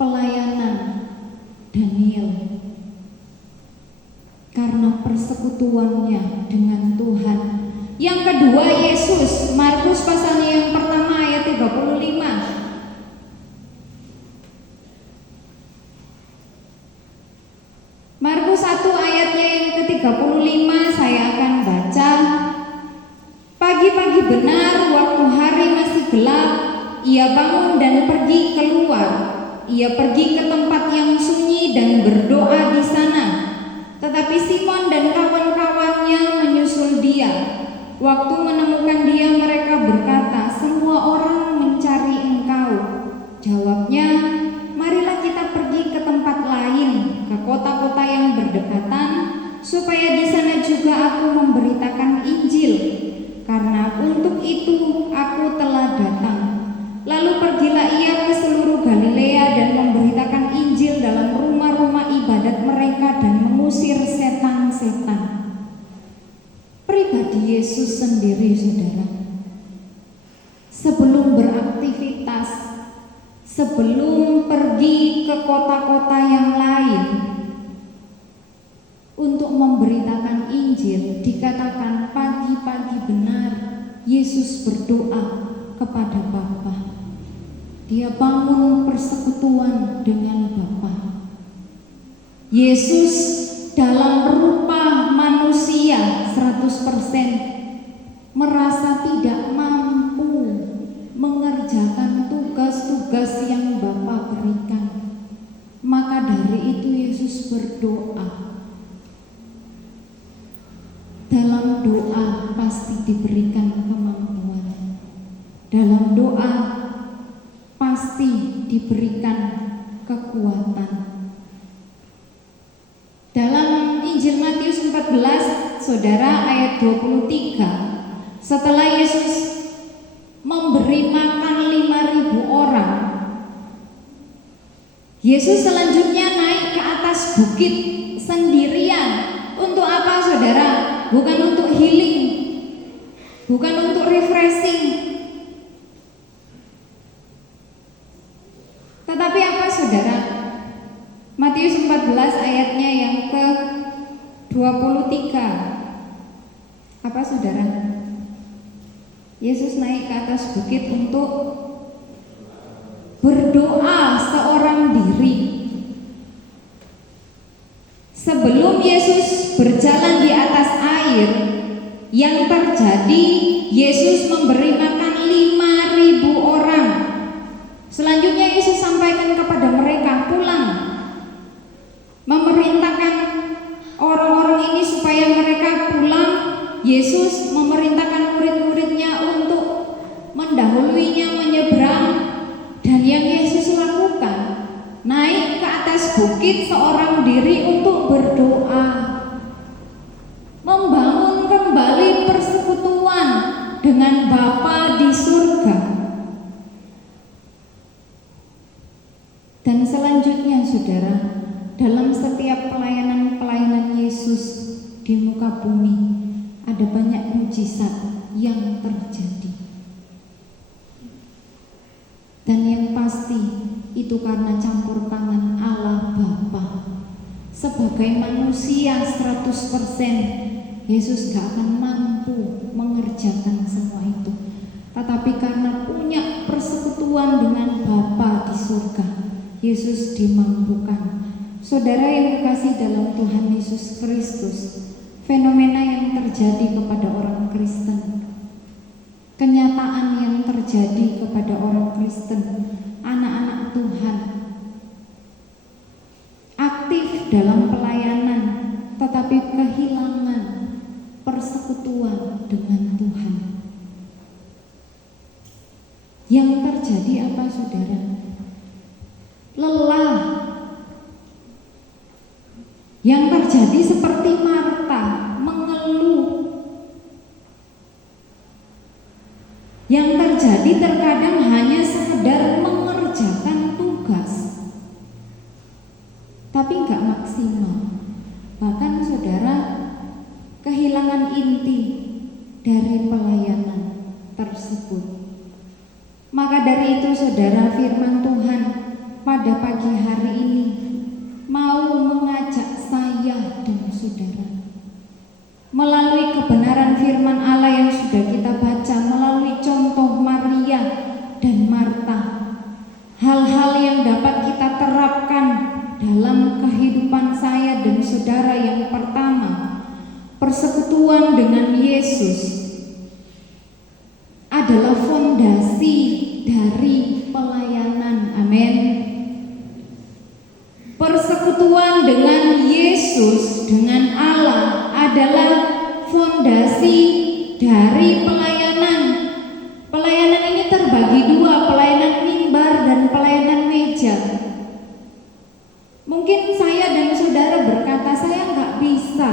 pelayanan Daniel karena persekutuannya dengan Tuhan. Yang kedua, Yesus. Markus pasalnya yang pertama ayat 35. Markus 1 ayatnya yang ke-35 saya akan baca. Pagi-pagi benar waktu hari masih gelap, ia bangun dan pergi keluar. Ia pergi ke tempat yang sunyi dan berdoa di sana. Tetapi Simon dan kawan-kawannya menyusul dia. Waktu menemukan dia, mereka berkata, "Semua orang mencari engkau." Jawabnya, "Marilah kita pergi ke tempat lain, ke kota-kota yang berdekatan, supaya di sana juga aku memberitakan Injil, karena untuk itu aku telah datang." Lalu pergilah ia ke seluruh Galilea dan memberitakan Injil dalam rumah-rumah ibadat mereka dan mengusir setan-setan. Pribadi Yesus sendiri, saudara, sebelum beraktivitas, sebelum pergi ke kota-kota yang lain untuk memberitakan Injil, dikatakan pagi-pagi benar Yesus berdoa kepada Bapa. Dia bangun persekutuan dengan Bapa. Yesus dalam rupa manusia 100% merasa tidak mampu mengerjakan tugas-tugas yang Bapa berikan. Maka dari itu Yesus berdoa. Dalam doa pasti diberikan kemampuan. Dalam doa pasti diberikan kekuatan. Dalam Injil Matius 14, saudara, ayat 23, setelah Yesus memberi makan 5.000 orang, Yesus selanjutnya naik ke atas bukit sendirian. Untuk apa, saudara? Bukan untuk healing, bukan untuk refreshing, tetapi apa, saudara? Matius 14 ayatnya yang ke 23. Apa saudara? Yesus naik ke atas bukit untuk berdoa seorang diri. Sebelum Yesus berjalan di atas air, yang terjadi Yesus memberi makan 5.000 orang. Selanjutnya Yesus sampaikan kepada mereka pulang, memerintahkan orang-orang ini supaya mereka pulang. Yesus memerintahkan murid-muridnya untuk mendahuluinya menyeberang, dan yang Yesus lakukan naik ke atas bukit seorang diri untuk berdoa, membangun kembali persekutuan dengan Bapa di surga. Dan selanjutnya saudara, dalam setiap pelayanan Yesus di muka bumi ada banyak mujizat yang terjadi. Dan yang pasti itu karena campur tangan Allah Bapa. Sebagai manusia 100%, Yesus gak akan mampu mengerjakan semua itu. Tetapi karena punya persekutuan dengan Bapa di surga, Yesus dimampukan. Saudara yang dikasihi dalam Tuhan Yesus Kristus, fenomena yang terjadi kepada orang Kristen, kenyataan yang terjadi kepada orang Kristen, anak-anak Tuhan, aktif dalam pelayanan, tetapi kehilangan persekutuan dengan Tuhan. Yang terjadi apa saudara? Lelah. Yang terjadi seperti Marta, mengeluh. Yang terjadi terkadang hanya sekedar mengerjakan tugas, tapi nggak maksimal. Bahkan saudara kehilangan inti dari pelayanan tersebut. Maka dari itu saudara, firman Tuhan pada pagi hari ini mau mengajak saya dan saudara melalui kebenaran firman Allah yang sudah kita baca, melalui contoh Maria dan Marta, hal-hal yang dapat kita terapkan dalam kehidupan saya dan saudara. Yang pertama, persekutuan dengan Yesus adalah fondasi dari pelayanan. Amin. Persekutuan dengan Yesus, dengan Allah adalah fondasi dari pelayanan. Pelayanan ini terbagi dua, pelayanan mimbar dan pelayanan meja. Mungkin saya dan saudara berkata, saya nggak bisa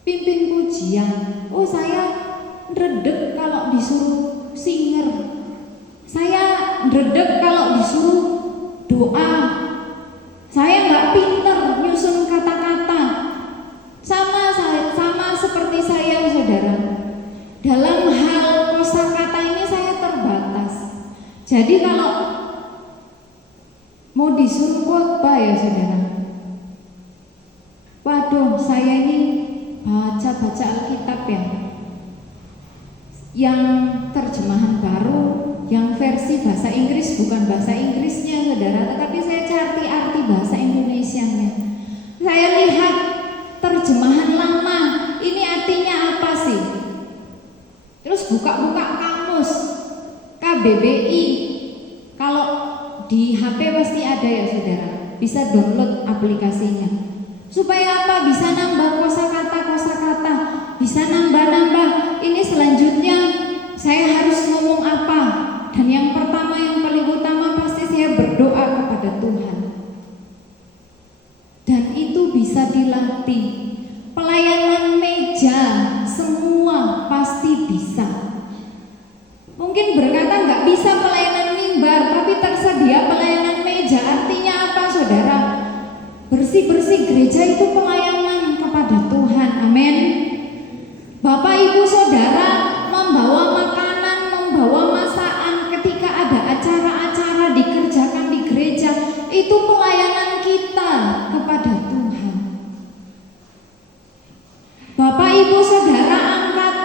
pimpin pujian. Oh, saya ndredeg kalau disuruh singer. Saya ndredeg kalau disuruh doa. Saya nggak pinter nyusun kata-kata. Sama seperti saya saudara. Dalam hal kosakata ini saya terbatas. Jadi kalau mau disuruh khotbah ya saudara, waduh, saya ini baca Alkitab ya, yang terjemahan baru, yang versi bahasa Inggris, bukan bahasa Inggrisnya saudara, tetapi saya cari arti bahasa Indonesianya. Saya lihat terjemahan lama, ini artinya apa sih? Terus buka-buka kamus KBBI. Kalau di HP pasti ada ya saudara, bisa download aplikasinya. Supaya apa? Bisa nambah kosakata, bisa nambah. Ini selanjutnya saya harus ngomong apa? Dan yang pertama, yang paling utama pasti saya berdoa kepada Tuhan. Dan itu bisa dilatih. Pelayanan meja semua pasti bisa. Mungkin berkata nggak bisa pelayanan mimbar, tapi tersedia pelayanan meja. Artinya apa saudara? Bersih-bersih gereja itu pelayanan kepada Tuhan. Amin. Bapak ibu saudara membawa makanan, membawa masakan ketika ada acara-acara dikerjakan di gereja, itu pelayanan pelayanan kita kepada Tuhan. Bapak Ibu Saudara angkat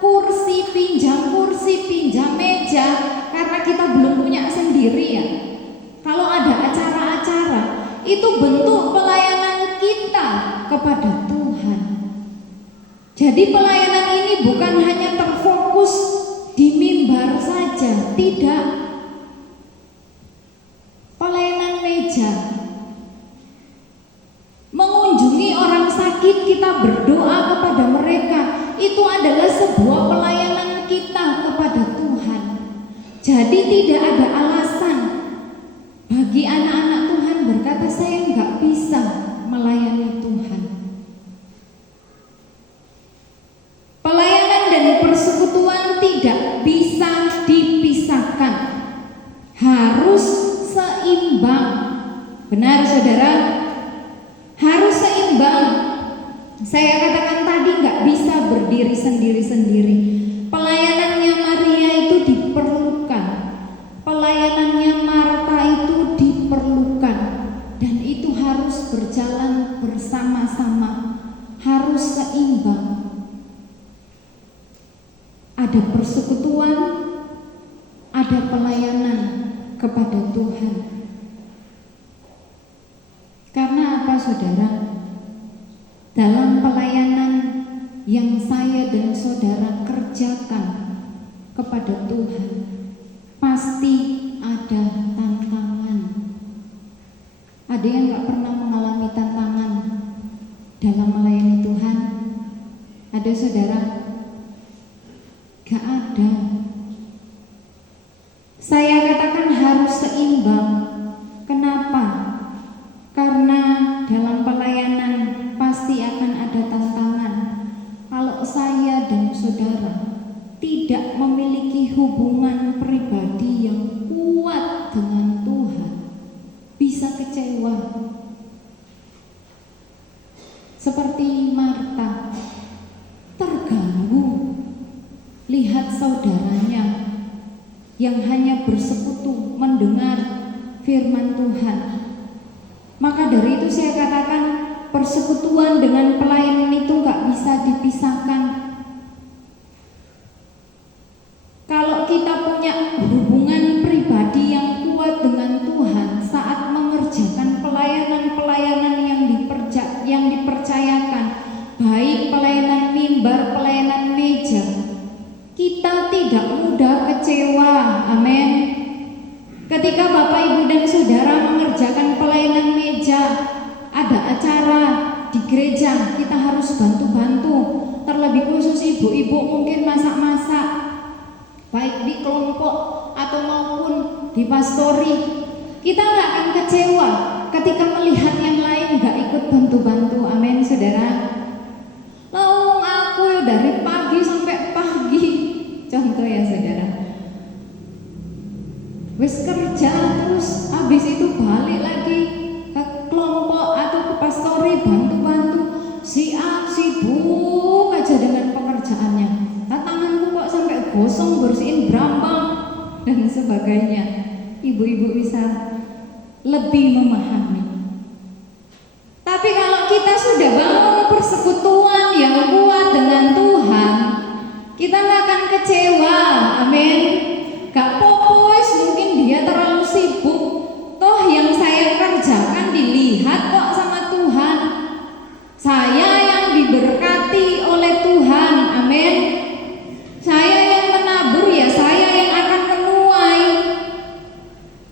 kursi, pinjam meja, karena kita belum punya sendiri ya. Kalau ada acara-acara, itu bentuk pelayanan kita kepada Tuhan. Jadi pelayanan ini bukan hanya terfokus di mimbar saja, tidak. Pelayanan meja, mengunjungi orang sakit, kita berdoa kepada mereka, itu adalah sebuah pelayanan kita kepada Tuhan. Jadi tidak ada alasan bagi anak-anak Tuhan berkata saya nggak bisa melayani Tuhan. Pelayanan dan persekutuan tidak bisa dipisahkan, harus seimbang. Benar saudara? Harus seimbang. Saya katakan tadi nggak bisa berdiri sendiri-sendiri. Pelayanannya Maria itu diperlukan, pelayanannya Marta itu diperlukan, dan itu harus berjalan bersama-sama, harus seimbang. Ada persekutuan, ada pelayanan kepada Tuhan. Karena apa saudara? Dalam pelayanan yang saya dan saudara kerjakan kepada Tuhan, pasti ada tantangan. Ada yang gak pernah mengalami tantangan dalam melayani Tuhan? Ada saudara? Gak ada. Saya katakan harus seimbang. Kenapa? Karena dalam pelayanan pasti akan ada tantangan. Kalau saya dan saudara tidak memiliki hubungan pribadi yang kuat dengan Tuhan, bisa kecewa. Seperti Marta, terganggu lihat saudaranya yang hanya bersekutu mendengar firman Tuhan. Maka dari itu saya katakan persekutuan dengan pelayanan itu gak bisa dipisahkan. Kalau kita punya hubungan pribadi yang kuat dengan Tuhan saat mengerjakan pelayanan-pelayanan yang dipercayakan, baik pelayanan mimbar, pelayanan meja, kita tidak mudah kecewa. Amin. Ketika Bapak Ibu dan Saudara mengerjakan pelayanan meja, ada acara di gereja, kita harus bantu-bantu. Terlebih khusus ibu-ibu mungkin masak-masak, baik di kelompok atau maupun di pastori. Kita nggak akan kecewa ketika melihat yang lain nggak ikut bantu-bantu. Amin saudara. Lalu aku dari pagi sampai pagi, contoh ya saudara, wis kerja terus habis itu balik lagi ke kelompok atau ke pastori bantu-bantu. Si A sibuk aja dengan pekerjaannya, tanganku kok sampai gosong bersihin brambang dan sebagainya. Ibu-ibu bisa lebih memahami. Tapi kalau kita sudah bangun persekutuan yang kuat dengan Tuhan, kita nggak akan kecewa. Amin. Gak popus, mungkin dia terlalu sibuk. Toh yang saya kerjakan dilihat kok sama Tuhan. Saya yang diberkati oleh Tuhan. Amin. Saya yang menabur, ya saya yang akan menuai.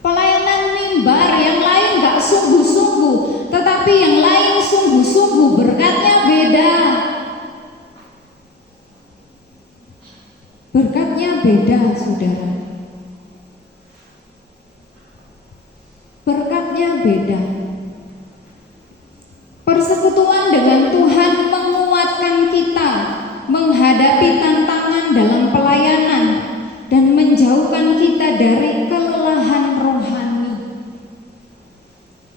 Pelayanan mimbar yang lain gak sungguh-sungguh, tetapi yang lain sungguh-sungguh, berkatnya beda. Berkatnya beda saudara. Berkatnya beda. Persekutuan dengan Tuhan menguatkan kita menghadapi tantangan dalam pelayanan dan menjauhkan kita dari kelelahan rohani.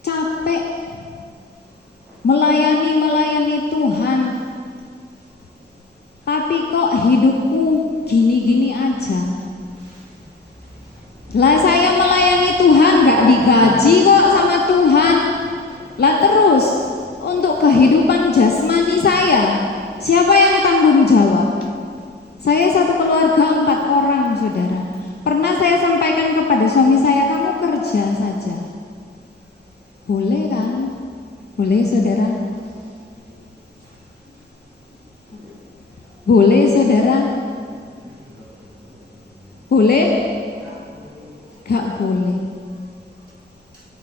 Capek melayani Tuhan, tapi kok hidupku gini-gini aja. Lah saya melayani Tuhan gak digaji kok sama Tuhan. Boleh kan? Boleh saudara? Boleh saudara? Boleh? Gak boleh.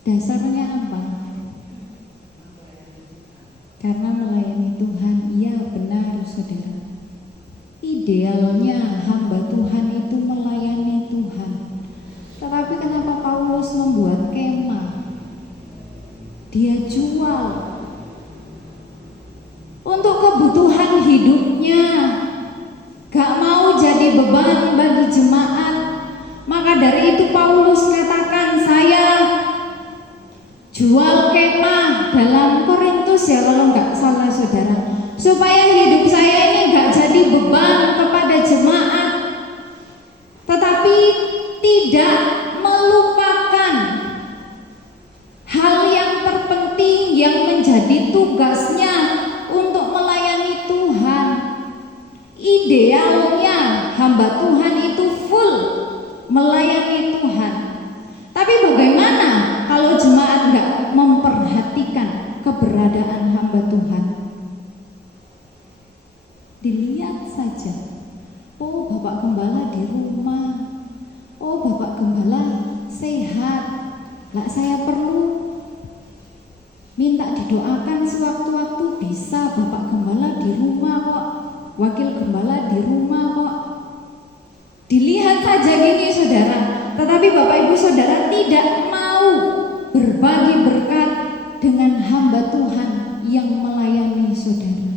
Dasarnya apa? Karena melayani Tuhan, iya benar saudara. Idealnya hamba Tuhan itu melayani Tuhan. Tetapi kenapa Paulus membuat kemah? Dia jual untuk kebutuhan hidupnya, gak mau jadi beban bagi jemaat. Maka dari itu Paulus katakan, saya jual kemah dalam Korintus ya kalau nggak salah saudara, supaya hidup saya ini nggak jadi beban kepada jemaat, tetapi tidak melupakan hal yang terpenting yang menjadi tugasnya untuk melayani Tuhan. Idealnya hamba Tuhan itu full melayani Tuhan. Tapi bagaimana kalau jemaat nggak memperhatikan keberadaan hamba Tuhan? Dilihat saja, oh Bapak Gembala di rumah, oh Bapak Gembala sehat, lah saya perlu minta didoakan sewaktu-waktu, bisa Bapak Gembala di rumah kok, Wakil Gembala di rumah kok. Dilihat saja gini saudara, tetapi Bapak Ibu Saudara tidak mau berbagi berkat dengan hamba Tuhan yang melayani saudara.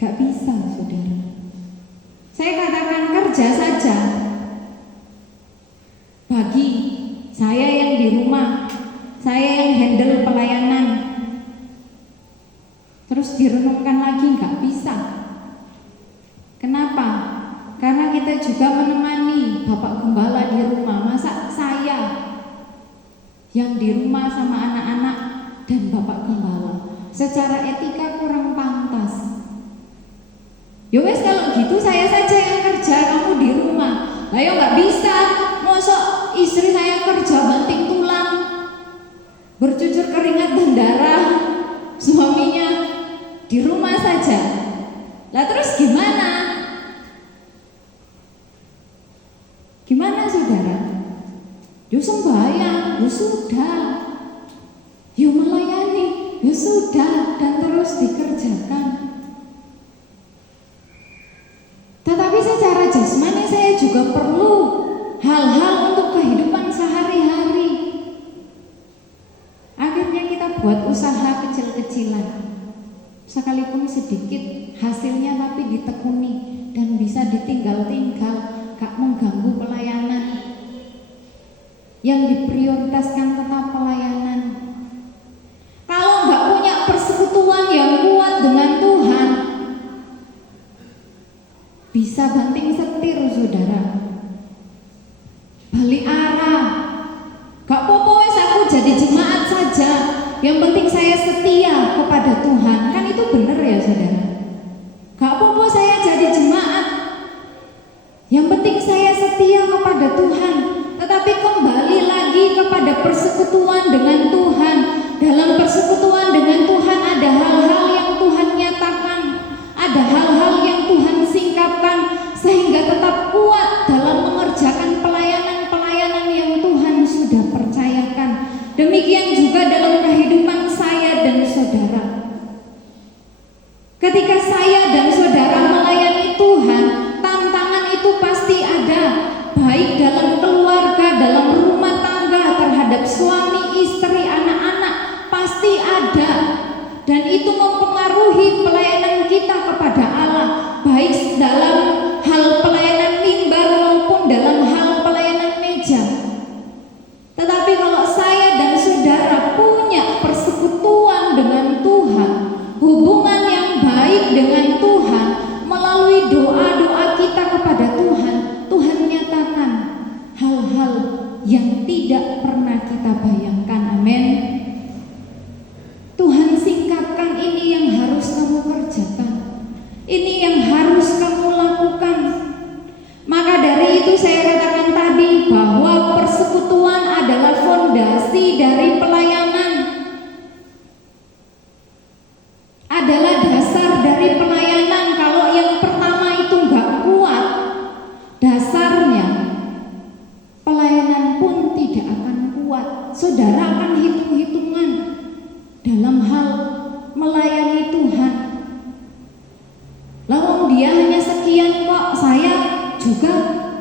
Gak bisa saudara. Saya katakan kerja saja. Bagi saya yang di rumah, saya yang handle pelayanan, terus direnungkan lagi gak bisa. Kenapa? Karena kita juga menemani Bapak Gembala di rumah. Masa saya yang di rumah sama anak-anak dan Bapak Gembala secara etika kurang pantas. Ya wes kalau gitu saya saja yang kerja, kamu di rumah. Lah ya nggak bisa. Mosok istri saya kerja banting tulang, bercucur keringat dan darah, suaminya di rumah saja. Lah terus gimana? Gimana saudara? Yo sembahyang, yo sudah. Yo melayani, yo sudah, dan terus dikerjakan. Tetapi secara jasmani saya juga perlu hal-hal untuk kehidupan sehari-hari. Akhirnya kita buat usaha kecil-kecilan, sekalipun sedikit hasilnya tapi ditekuni dan bisa ditinggal-tinggal. Gak mengganggu pelayanan. Yang diprioritaskan tetap pelayanan. Kalau gak punya persekutuan yang kuat dengan Tuhan, bisa banting setir saudara, balik arah. Gak apa-apa wes aku jadi jemaat saja, yang penting saya setia kepada Tuhan. Kan itu benar ya saudara. Gak apa-apa saya jadi jemaat, yang penting saya setia kepada Tuhan. Tetapi kembali lagi kepada persekutuan dengan Tuhan. Dalam persekutuan dengan Tuhan ada hal-hal yang Tuhan nyatakan, ada hal-hal yang Tuhan singkapkan, sehingga tetap kuat dalam mengerjakan pelayanan-pelayanan yang Tuhan sudah percayakan. Demikian juga dalam kehidupan saya dan saudara. Ketika saya dan saudara melayani Tuhan, tantangan itu pasti ada, baik dalam keluarga, dalam rumah tangga, terhadap suami, istri, anak-anak, pasti ada. Dan itu mempengaruhi pelayanan kita kepada Allah, baik dalam hal pelayanan mimbar maupun dalam hal pelayanan meja. Tetapi kalau saya dan saudara punya persekutuan dengan Tuhan, hubungan yang baik saudara akan hitung-hitungan dalam hal melayani Tuhan. Lalu dia hanya sekian kok, saya juga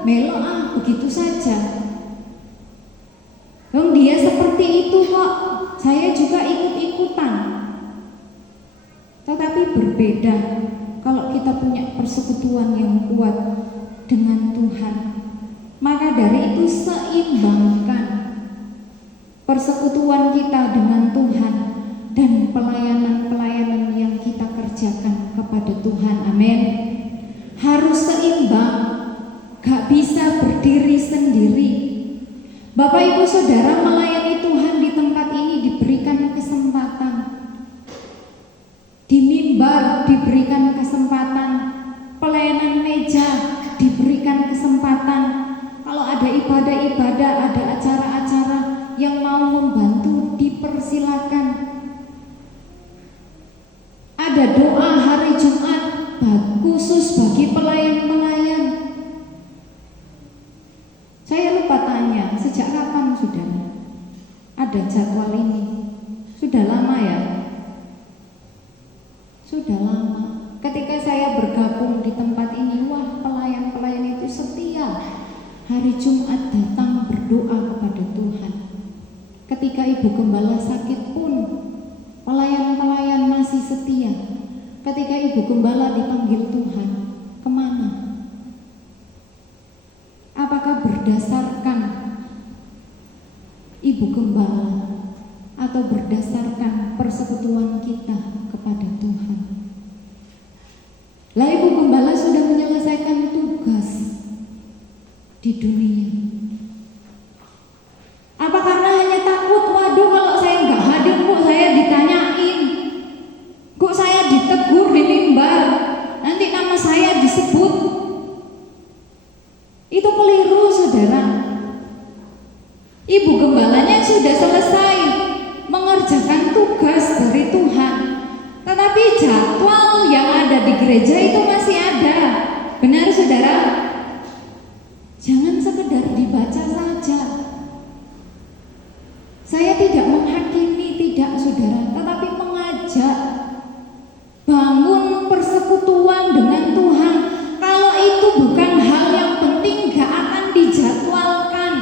melo begitu saja. Dia seperti itu kok, saya juga ikut-ikutan. Tetapi berbeda kalau kita punya persekutuan yang kuat dengan Tuhan. Maka dari itu seimbangkan persekutuan kita dengan Tuhan dan pelayanan-pelayanan yang kita kerjakan kepada Tuhan. Amin. Harus seimbang, gak bisa berdiri sendiri. Bapak Ibu Saudara, melayani Tuhan di tempat ini diberikan kesempatan, di mimbar diberikan kesempatan, pelayanan meja diberikan kesempatan. Kalau ada ibadah-ibadah, ada acara-acara yang mau membantu, dipersilakan. Ada doa hari Jumat khusus bagi pelayan-pelayan. Saya lupa tanya, sejak kapan saudara ada jadwal ini? Sudah lama ya? Sudah lama. Ketika saya bergabung di tempat ini, wah, pelayan-pelayan itu setia. Hari Jumat datang berdoa kepada Tuhan. Ketika Ibu Gembala sakit pun, pelayan-pelayan masih setia. Ketika Ibu Gembala dipanggil Tuhan, kemana? Apakah berdasarkan Ibu Gembala atau berdasarkan persekutuan kita kepada Tuhan? Lah, Ibu Gembala sudah menyelesaikan tugas di dunia. Apa karena hanya takut, waduh kalau saya nggak hadir kok saya ditanyain, kok saya ditegur di mimbar, nanti nama saya disebut? Itu keliru saudara. Ibu Gembalanya sudah selesai mengerjakan tugas dari Tuhan, tetapi jadwal yang ada di gereja itu masih ada. Benar saudara? Jangan sekedar dibaca saja. Saya tidak menghakimi, tidak saudara, tetapi mengajak bangun persekutuan dengan Tuhan. Kalau itu bukan hal yang penting, gak akan dijadwalkan.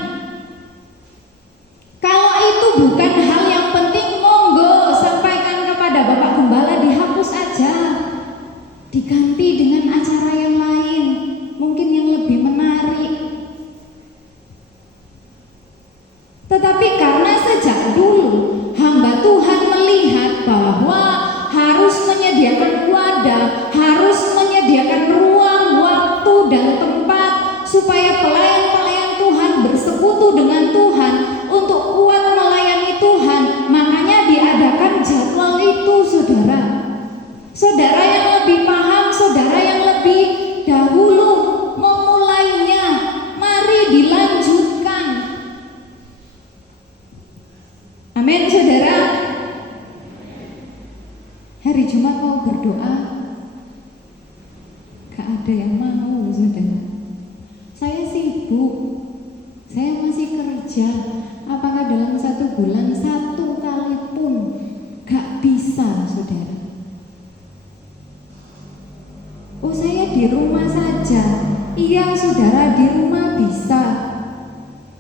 Kalau itu bukan hal yang penting, monggo sampaikan kepada Bapak Gembala, dihapus aja, diganti dengan acara yang lain, mungkin yang lebih menarik. Tetapi karena sejak dulu hamba Tuhan melihat bahwa harus menyediakan wadah, harus menyediakan ruang, waktu, dan tempat supaya pelayan-pelayan Tuhan bersekutu dengan Tuhan untuk kuat melayani Tuhan, makanya diadakan jadwal itu saudara. Saudara yang lebih paham, saudara yang lebih dahulu memulainya, mari dilanjutkan. Amin saudara. Hari Jumat mau berdoa, gak ada yang mau saudara. Saya sibuk, saya masih kerja. Apakah dalam 1 bulan 1 kali pun gak bisa saudara? Oh, saya di rumah saja. Iya saudara, di rumah bisa.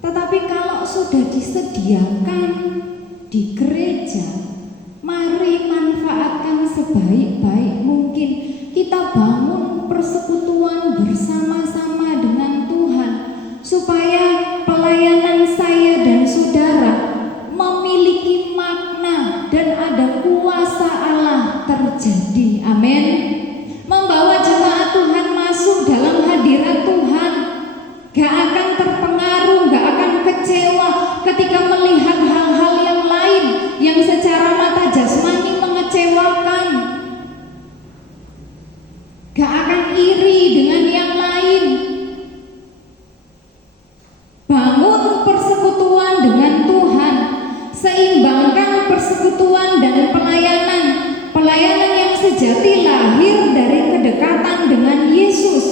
Tetapi kalau sudah disediakan di gereja, mari manfaatkan sebaik-baik mungkin. Kita bangun persekutuan bersama-sama dengan Tuhan, supaya pelayanan saya dan saudara memiliki makna dan ada kuasa Allah terjadi. Amin. Membawa jemaat Tuhan masuk dalam hadirat Tuhan, gak akan terpengaruh, gak akan kecewa ketika melihat hal-hal yang lain yang secara mata jasmani mengecewakan. Gak akan iri dengan yang lain. Bangun persekutuan dengan Tuhan, seimbangkan persekutuan dan pelayanan. Pelayanan yang sejati lahir dari kedekatan dengan Yesus.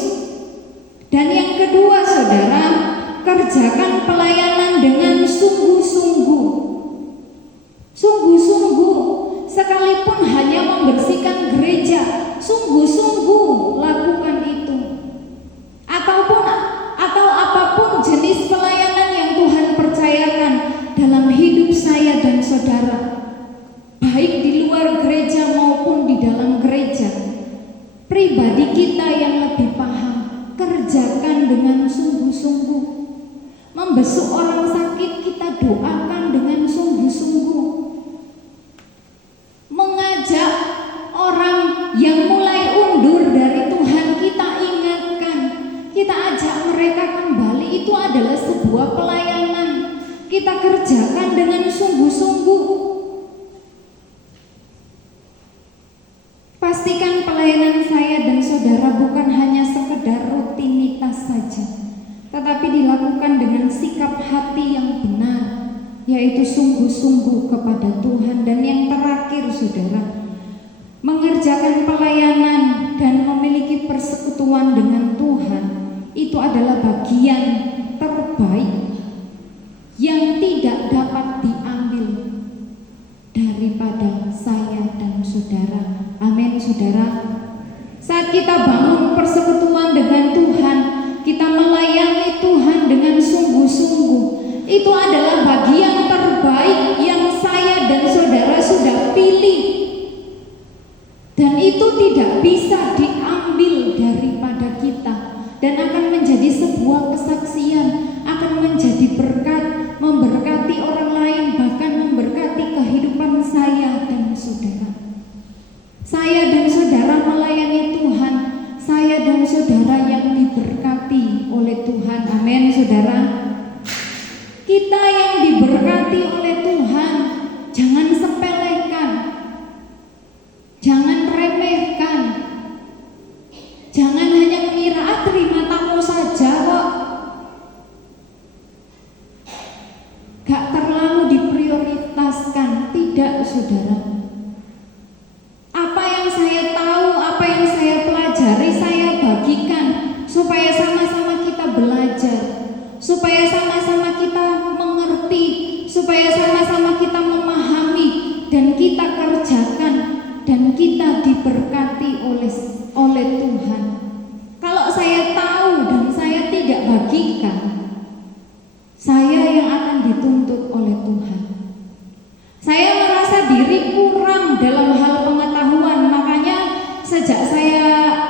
Dan yang kedua saudara, kerjakan pelayanan dengan sungguh-sungguh. saudara, baik di luar gereja maupun di dalam gereja, pribadi kita yang lebih paham, kerjakan dengan sungguh-sungguh. Membesuk orang sakit kita doakan dengan sungguh-sungguh. Mengajak orang yang mulai undur dari Tuhan kita ingatkan, kita ajak mereka kembali, itu adalah sebuah pelayanan. Kita kerjakan dengan sungguh-sungguh. Pastikan pelayanan saya dan saudara bukan hanya sekedar rutinitas saja, tetapi dilakukan dengan sikap hati yang benar, yaitu sungguh-sungguh kepada Tuhan. Dan yang terakhir, saudara, mengerjakan pelayanan dan memiliki persekutuan dengan Tuhan itu adalah bagian terbaik yang tidak dapat diambil daripada saya dan saudara. Amin, saudara. Saat kita bangun persekutuan dengan Tuhan, kita melayani Tuhan dengan sungguh-sungguh, itu adalah bagian terbaik yang saya dan saudara sudah pilih. Dan itu tidak bisa diambil daripada kita, dan akan menjadi sebuah kesaksian, akan menjadi berkat, memberkati orang lain, bahkan memberkati kehidupan saya dan saudara. Saya dan saudara melayani Tuhan, saya dan saudara yang diberkati oleh Tuhan. Amin, saudara. Kita yang diberkati oleh Tuhan, jangan sepelekan, jangan remehkan, jangan hanya mengira terima tamu saja kok, gak terlalu diprioritaskan. Tidak, saudara. Apa yang saya tahu, apa yang saya pelajari, saya bagikan supaya sama-sama kita belajar, supaya sama-sama kita mengerti, supaya sama-sama kita memahami, dan kita kerjakan, dan kita diberkati oleh Tuhan. Kalau saya tahu dan saya tidak bagikan, saya yang akan dituntut oleh Tuhan. Saya merasa diri kurang dalam hal pengetahuan, makanya sejak saya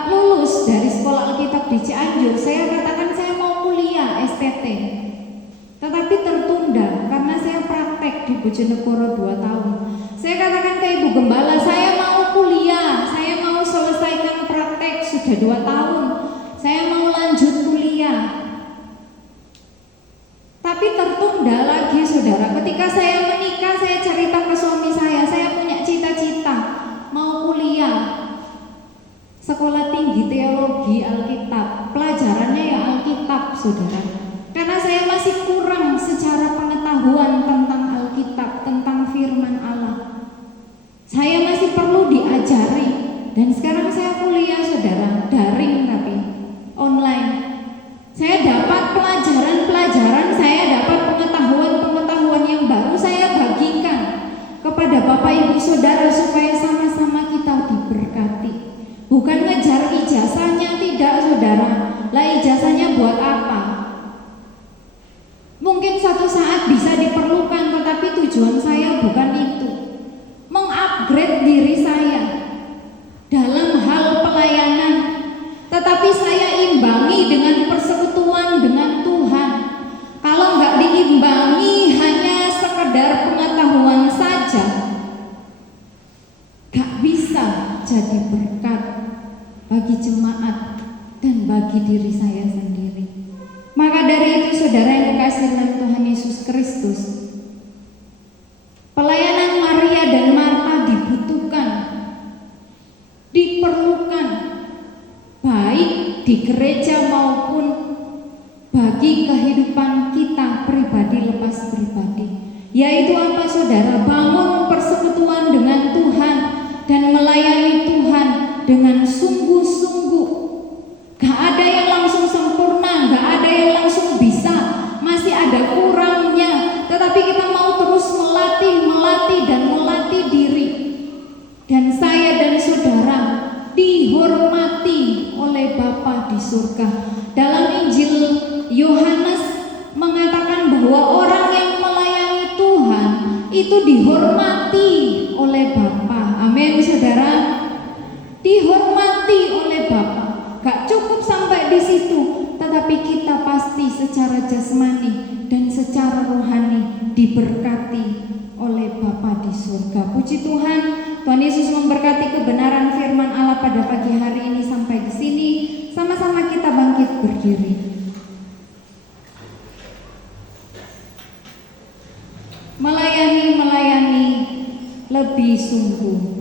lulus dari sekolah Alkitab di Cianjur, saya katakan saya mau kuliah STT, tetapi tertunda karena saya praktek di Bojonegoro 2 tahun. Saya katakan ke Ibu Gembala, saya mau kuliah, saya mau selesaikan praktek sudah 2 tahun, saya mau lanjut kuliah. Tapi tertunda lagi, saudara. Ketika saya menikah, saya cerita ke suami saya punya cita-cita mau kuliah, sekolah tinggi teologi Alkitab, pelajarannya ya Alkitab, saudara. Karena saya masih kurang secara pengetahuan tentang Alkitab, tentang firman Allah. Saya masih perlu diajari. Dan sekarang saya kuliah, saudara, daring tapi online. Saya dapat pelajaran-pelajaran, saya dapat pengetahuan-pengetahuan yang baru, saya bagikan kepada Bapak Ibu Saudara supaya sama-sama kita diberkati. Bukan ngejar ijazahnya, tidak, saudara. Lah ijazahnya buat apa? Mungkin suatu saat bisa diperlukan, tetapi tujuan saya bukan itu. Mengupgrade diri saya dalam hal pelayanan, tetapi saya imbangi dengan persekutuan dengan Tuhan. Kalau nggak diimbangi hanya sekedar pengetahuan saja, nggak bisa jadi berkat bagi jemaat dan bagi diri saya sendiri. Maka dari itu, saudara yang dikasihi dalam Tuhan Yesus Kristus, pelayanan Maria dan Marta dibutuhkan, diperlukan, baik di gereja maupun bagi kehidupan kita pribadi lepas pribadi. Yaitu apa, saudara? Bangun persekutuan dengan Tuhan dan melayani Tuhan dengan sungguh-sungguh. Gak ada yang langsung sempurna, gak ada yang langsung bisa, masih ada kurangnya. Tetapi kita mau terus melatih dan melatih diri. Dan saya dan saudara dihormati oleh Bapa di surga. Dalam Injil Yohanes mengatakan bahwa orang yang melayani Tuhan itu dihormati oleh Bapa. Amin, saudara. Dihormati oleh Bapa. Gak cukup sampai di situ, tetapi kita pasti secara jasmani dan secara rohani diberkati oleh Bapa di surga. Puji Tuhan, Tuhan Yesus memberkati kebenaran firman Allah pada pagi hari ini. Sampai di sini, sama-sama kita bangkit berdiri. Melayani lebih sungguh.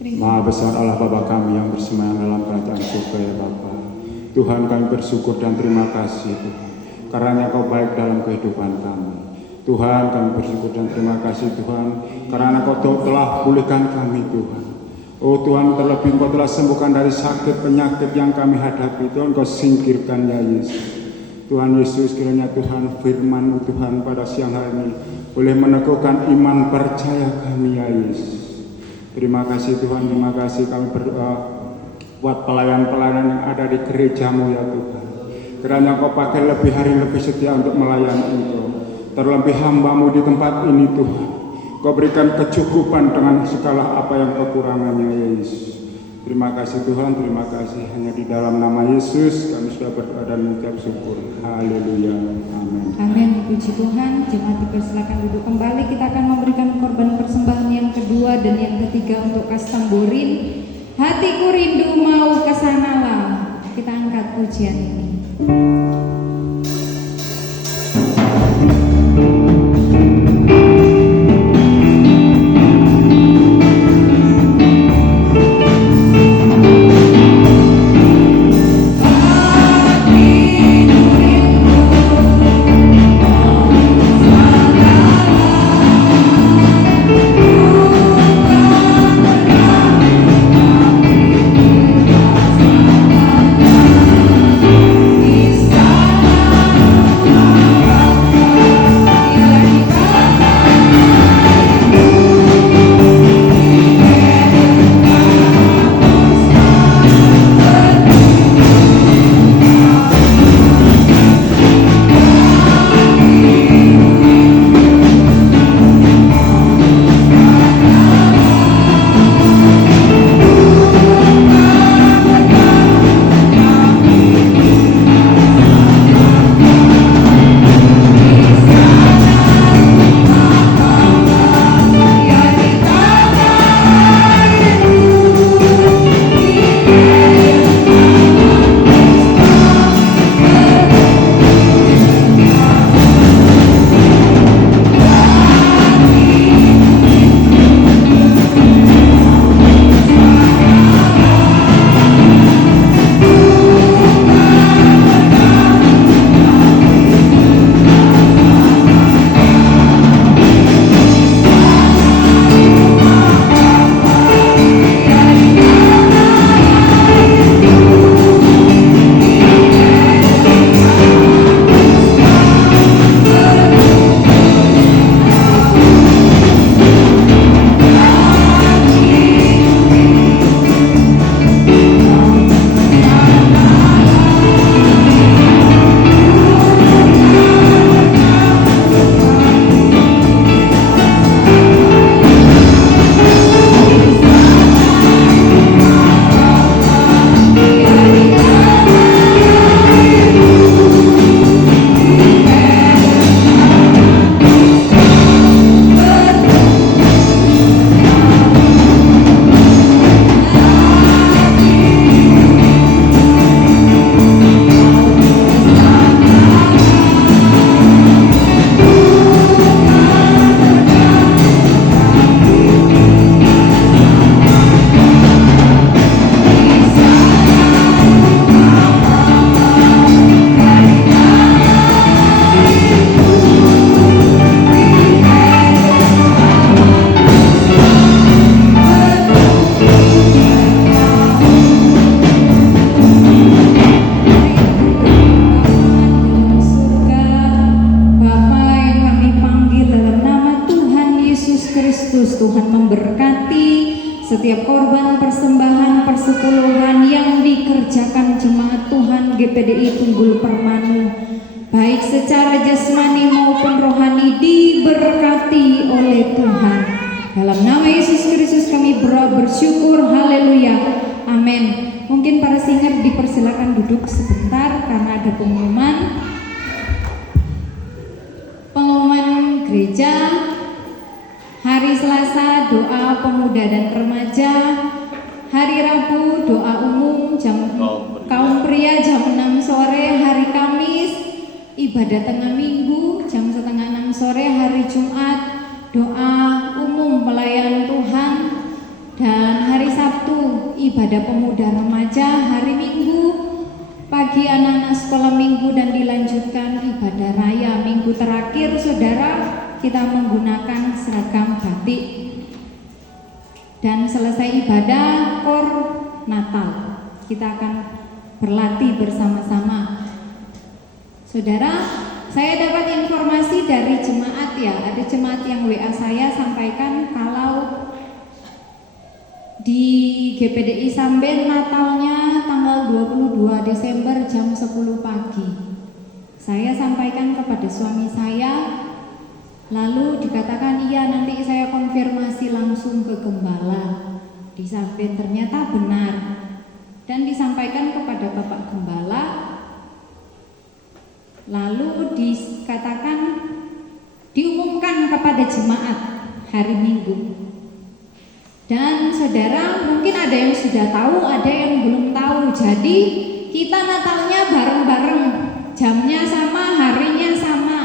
Maha besar Allah Bapa kami yang bersemayam dalam kerajaan surga ya Bapa. Tuhan, kami bersyukur dan terima kasih Tuhan, karena Kau baik dalam kehidupan kami. Tuhan, kami bersyukur dan terima kasih Tuhan, karena Kau telah pulihkan kami Tuhan. Oh Tuhan, terlebih Kau telah sembuhkan dari sakit penyakit yang kami hadapi. Tuhan, Kau singkirkan ya Yesus. Tuhan Yesus, kiranya Tuhan firman Tuhan pada siang hari ini boleh meneguhkan iman percaya kami ya Yesus. Terima kasih Tuhan, terima kasih kami berdoa buat pelayan-pelayan yang ada di gerejamu ya Tuhan. Kiranya Kau pakai lebih hari lebih setia untuk melayani Engkau. Terlebih hamba-Mu di tempat ini Tuhan, Kau berikan kecukupan dengan segala apa yang kekurangannya ya Yesus. Terima kasih Tuhan, terima kasih. Hanya di dalam nama Yesus kami sudah berdoa dan mengucap syukur. Haleluya, amin. Amin, puji Tuhan. Jemaat dipersilakan duduk kembali. Kita akan memberikan korban persembahan yang kedua dan yang ketiga untuk kas tamborin. Hatiku rindu mau kesanalah. Kita angkat pujian ini. Tuhan memberkati setiap korban persembahan persepuluhan yang dikerjakan jemaat Tuhan GPDI Tunggul Permanu, baik secara jasmani maupun rohani, diberkati oleh Tuhan. Dalam nama Yesus Kristus kami bersyukur, haleluya, amin. Mungkin para singer dipersilakan duduk sebentar karena ada pengumuman gereja. Hari Selasa doa pemuda dan remaja, hari Rabu doa umum kaum pria jam 6 sore, hari Kamis ibadah tengah minggu jam setengah 6 sore, hari Jumat doa umum pelayanan Tuhan, dan hari ibadah pemuda remaja hari Minggu, pagi anak-anak sekolah minggu, dan dilanjutkan ibadah raya minggu terakhir. Saudara, kita menggunakan seragam batik dan selesai ibadah kor Natal kita akan berlatih bersama-sama. Saudara, saya dapat informasi dari jemaat ya, ada jemaat yang WA saya sampaikan kalau di GPDI Samben Natalnya tanggal 22 Desember jam 10 pagi. Saya sampaikan kepada suami saya, lalu dikatakan iya nanti saya konfirmasi langsung ke gembala di Samben. Ternyata benar dan disampaikan kepada Bapak Gembala, lalu dikatakan diumumkan kepada jemaat hari Minggu. Dan saudara, mungkin ada yang sudah tahu, ada yang belum tahu. Jadi kita Natalnya bareng-bareng, jamnya sama, harinya sama.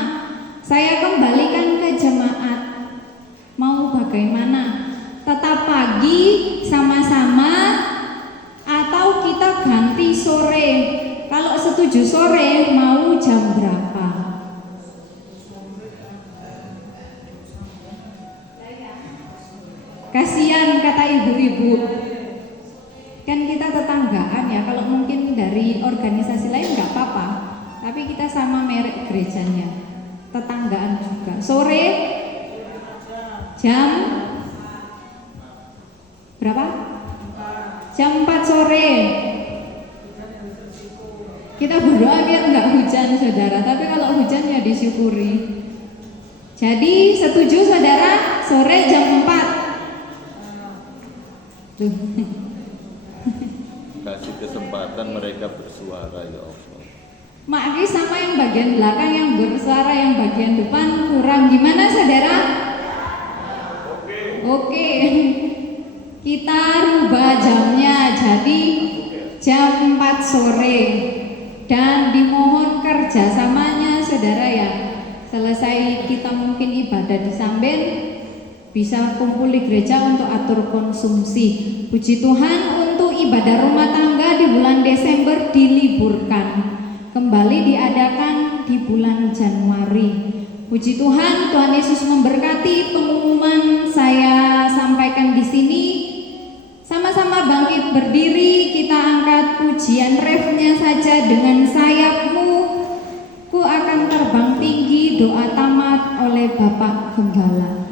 Saya kembalikan ke jemaat, mau bagaimana? Tetap pagi sama-sama atau kita ganti sore? Kalau setuju sore, mau jam berapa? Kasihan kata ibu-ibu. Kan kita tetanggaan ya, kalau mungkin dari organisasi lain nggak apa-apa, tapi kita sama merek gerejanya, tetanggaan juga. Sore jam berapa? Jam 4 sore. Kita berdoa biar nggak hujan saudara, tapi kalau hujan ya disyukuri. Jadi setuju saudara, sore jam 4. Kasih kesempatan mereka bersuara ya Allah. Maki sama yang bagian belakang yang bersuara, yang bagian depan kurang. Gimana saudara? Oke. Kita rubah jamnya jadi jam 4 sore. Dan dimohon kerjasamanya saudara ya. Selesai kita mungkin ibadah di Samben, bisa kumpul di gereja untuk atur konsumsi. Puji Tuhan, untuk ibadah rumah tangga di bulan Desember diliburkan, kembali diadakan di bulan Januari. Puji Tuhan, Tuhan Yesus memberkati. Pengumuman saya sampaikan di sini. Sama-sama bangkit berdiri, kita angkat pujian refnya saja dengan sayapmu. Ku akan terbang tinggi, doa tamat oleh Bapak Gembala.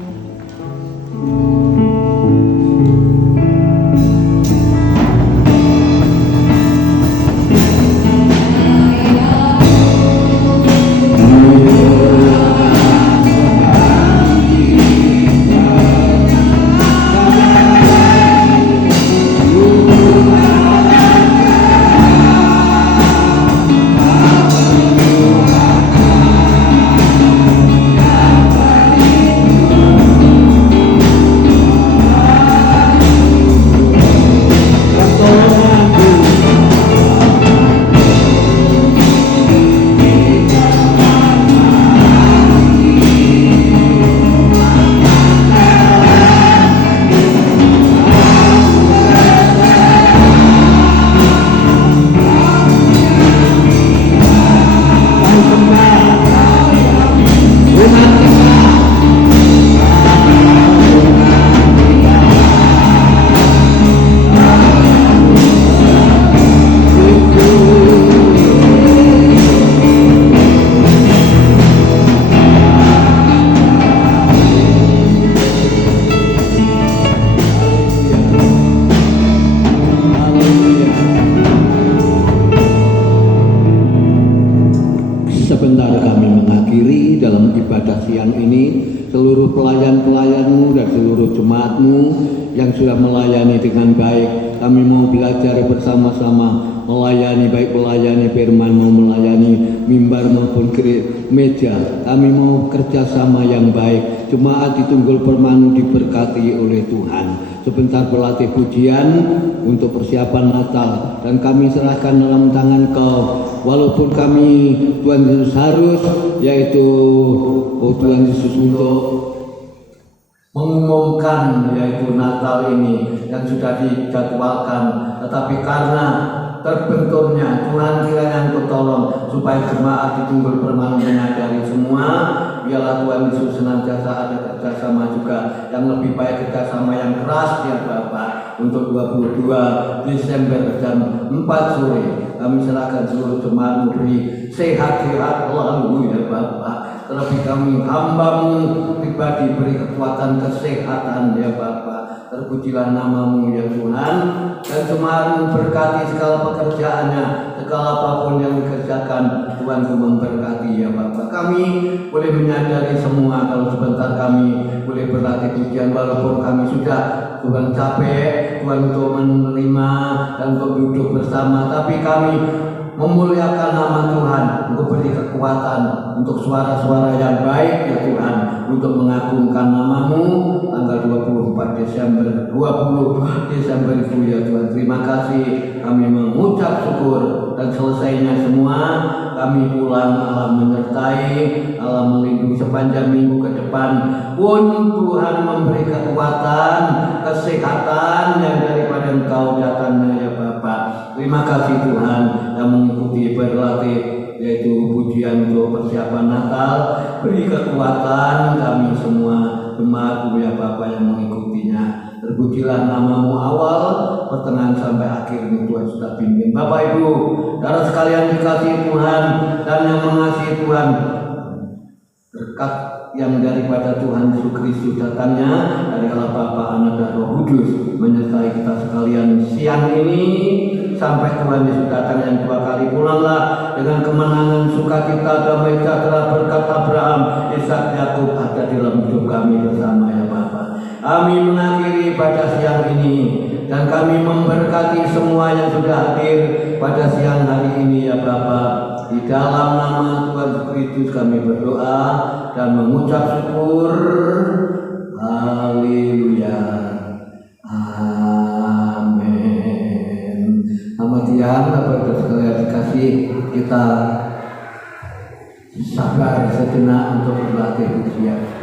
pelayan-pelayanmu dan seluruh jemaatmu yang sudah melayani dengan baik. Kami mau belajar bersama-sama melayani, baik melayani firman-Mu, melayani mimbar maupun meja. Kami mau kerjasama yang baik. Jemaat di Tunggul Permanu diberkati oleh Tuhan. Sebentar berlatih pujian untuk persiapan Natal dan kami serahkan dalam tangan Kau. Walaupun kami Tuhan Yesus harus, yaitu Tuhan Yesus untuk mengumumkan yaitu Natal ini yang sudah dijadwalkan, tetapi karena terbenturnya Tuhan kiranya Engkau tolong supaya jemaat di Tunggul Permana menyadari semua. Biarlah Tuhan Yesus senantiasa ada kerjasama juga yang lebih baik, kerjasama yang keras ya Bapak. Untuk 22 Desember jam 4 sore kami serahkan seluruh jemaat, beri sehat-sehat lalu ya Bapak. Terlebih kami hamba-Mu pribadi, beri kekuatan kesehatan ya Bapak. Terpujilah nama-Mu ya Tuhan, dan jemaat-Mu berkati segala pekerjaannya, segala apapun yang dikerjakan Tuhan Ku memberkati ya Bapak. Kami boleh menyadari semua kalau sebentar kami boleh berlatih pujian, walaupun kami sudah Tuhan capek Tuhan untuk menerima dan untuk duduk bersama, tapi kami memuliakan nama Tuhan, untuk beri kekuatan untuk suara-suara yang baik ya Tuhan, untuk mengagungkan nama-Mu tanggal 20 Desember itu ya Tuhan. Terima kasih, kami mengucap syukur, dan selesainya semua kami pulang. Allah menyertai, Allah melindungi sepanjang minggu ke depan pun. Tuhan memberi kekuatan, kesehatan yang daripada Engkau datangnya ya Bapak. Terima kasih Tuhan yang mengikuti berlatih yaitu pujian untuk persiapan Natal. Beri kekuatan kami semua jemaat ya Bapak yang mengikutinya. Terpujilah nama-Mu awal, pertengahan sampai akhir ini Tuhan sudah pimpin. Bapak Ibu, saudara sekalian dikasihi Tuhan dan yang mengasihi Tuhan, berkat yang daripada Tuhan Yesus Kristus datangnya dari Allah Bapa, Anak dan Roh Kudus menyertai kita sekalian siang ini sampai Tuhan Yesus datang yang dua kali. Pulanglah dengan kemenangan, sukacita, damai sejahtera, berkat Abraham, Ishak, Yakub ada di dalam hidup kami bersama ya Bapa. Kami mengakhiri pada siang ini dan kami memberkati semua yang sudah hadir pada siang hari ini ya Bapa. Di dalam nama Tuhan Kristus kami berdoa dan mengucap syukur. Haleluya. Amin. Selamat siang, Bapak sekalian dikasih, kita sabar sejenak untuk berlatih ujian.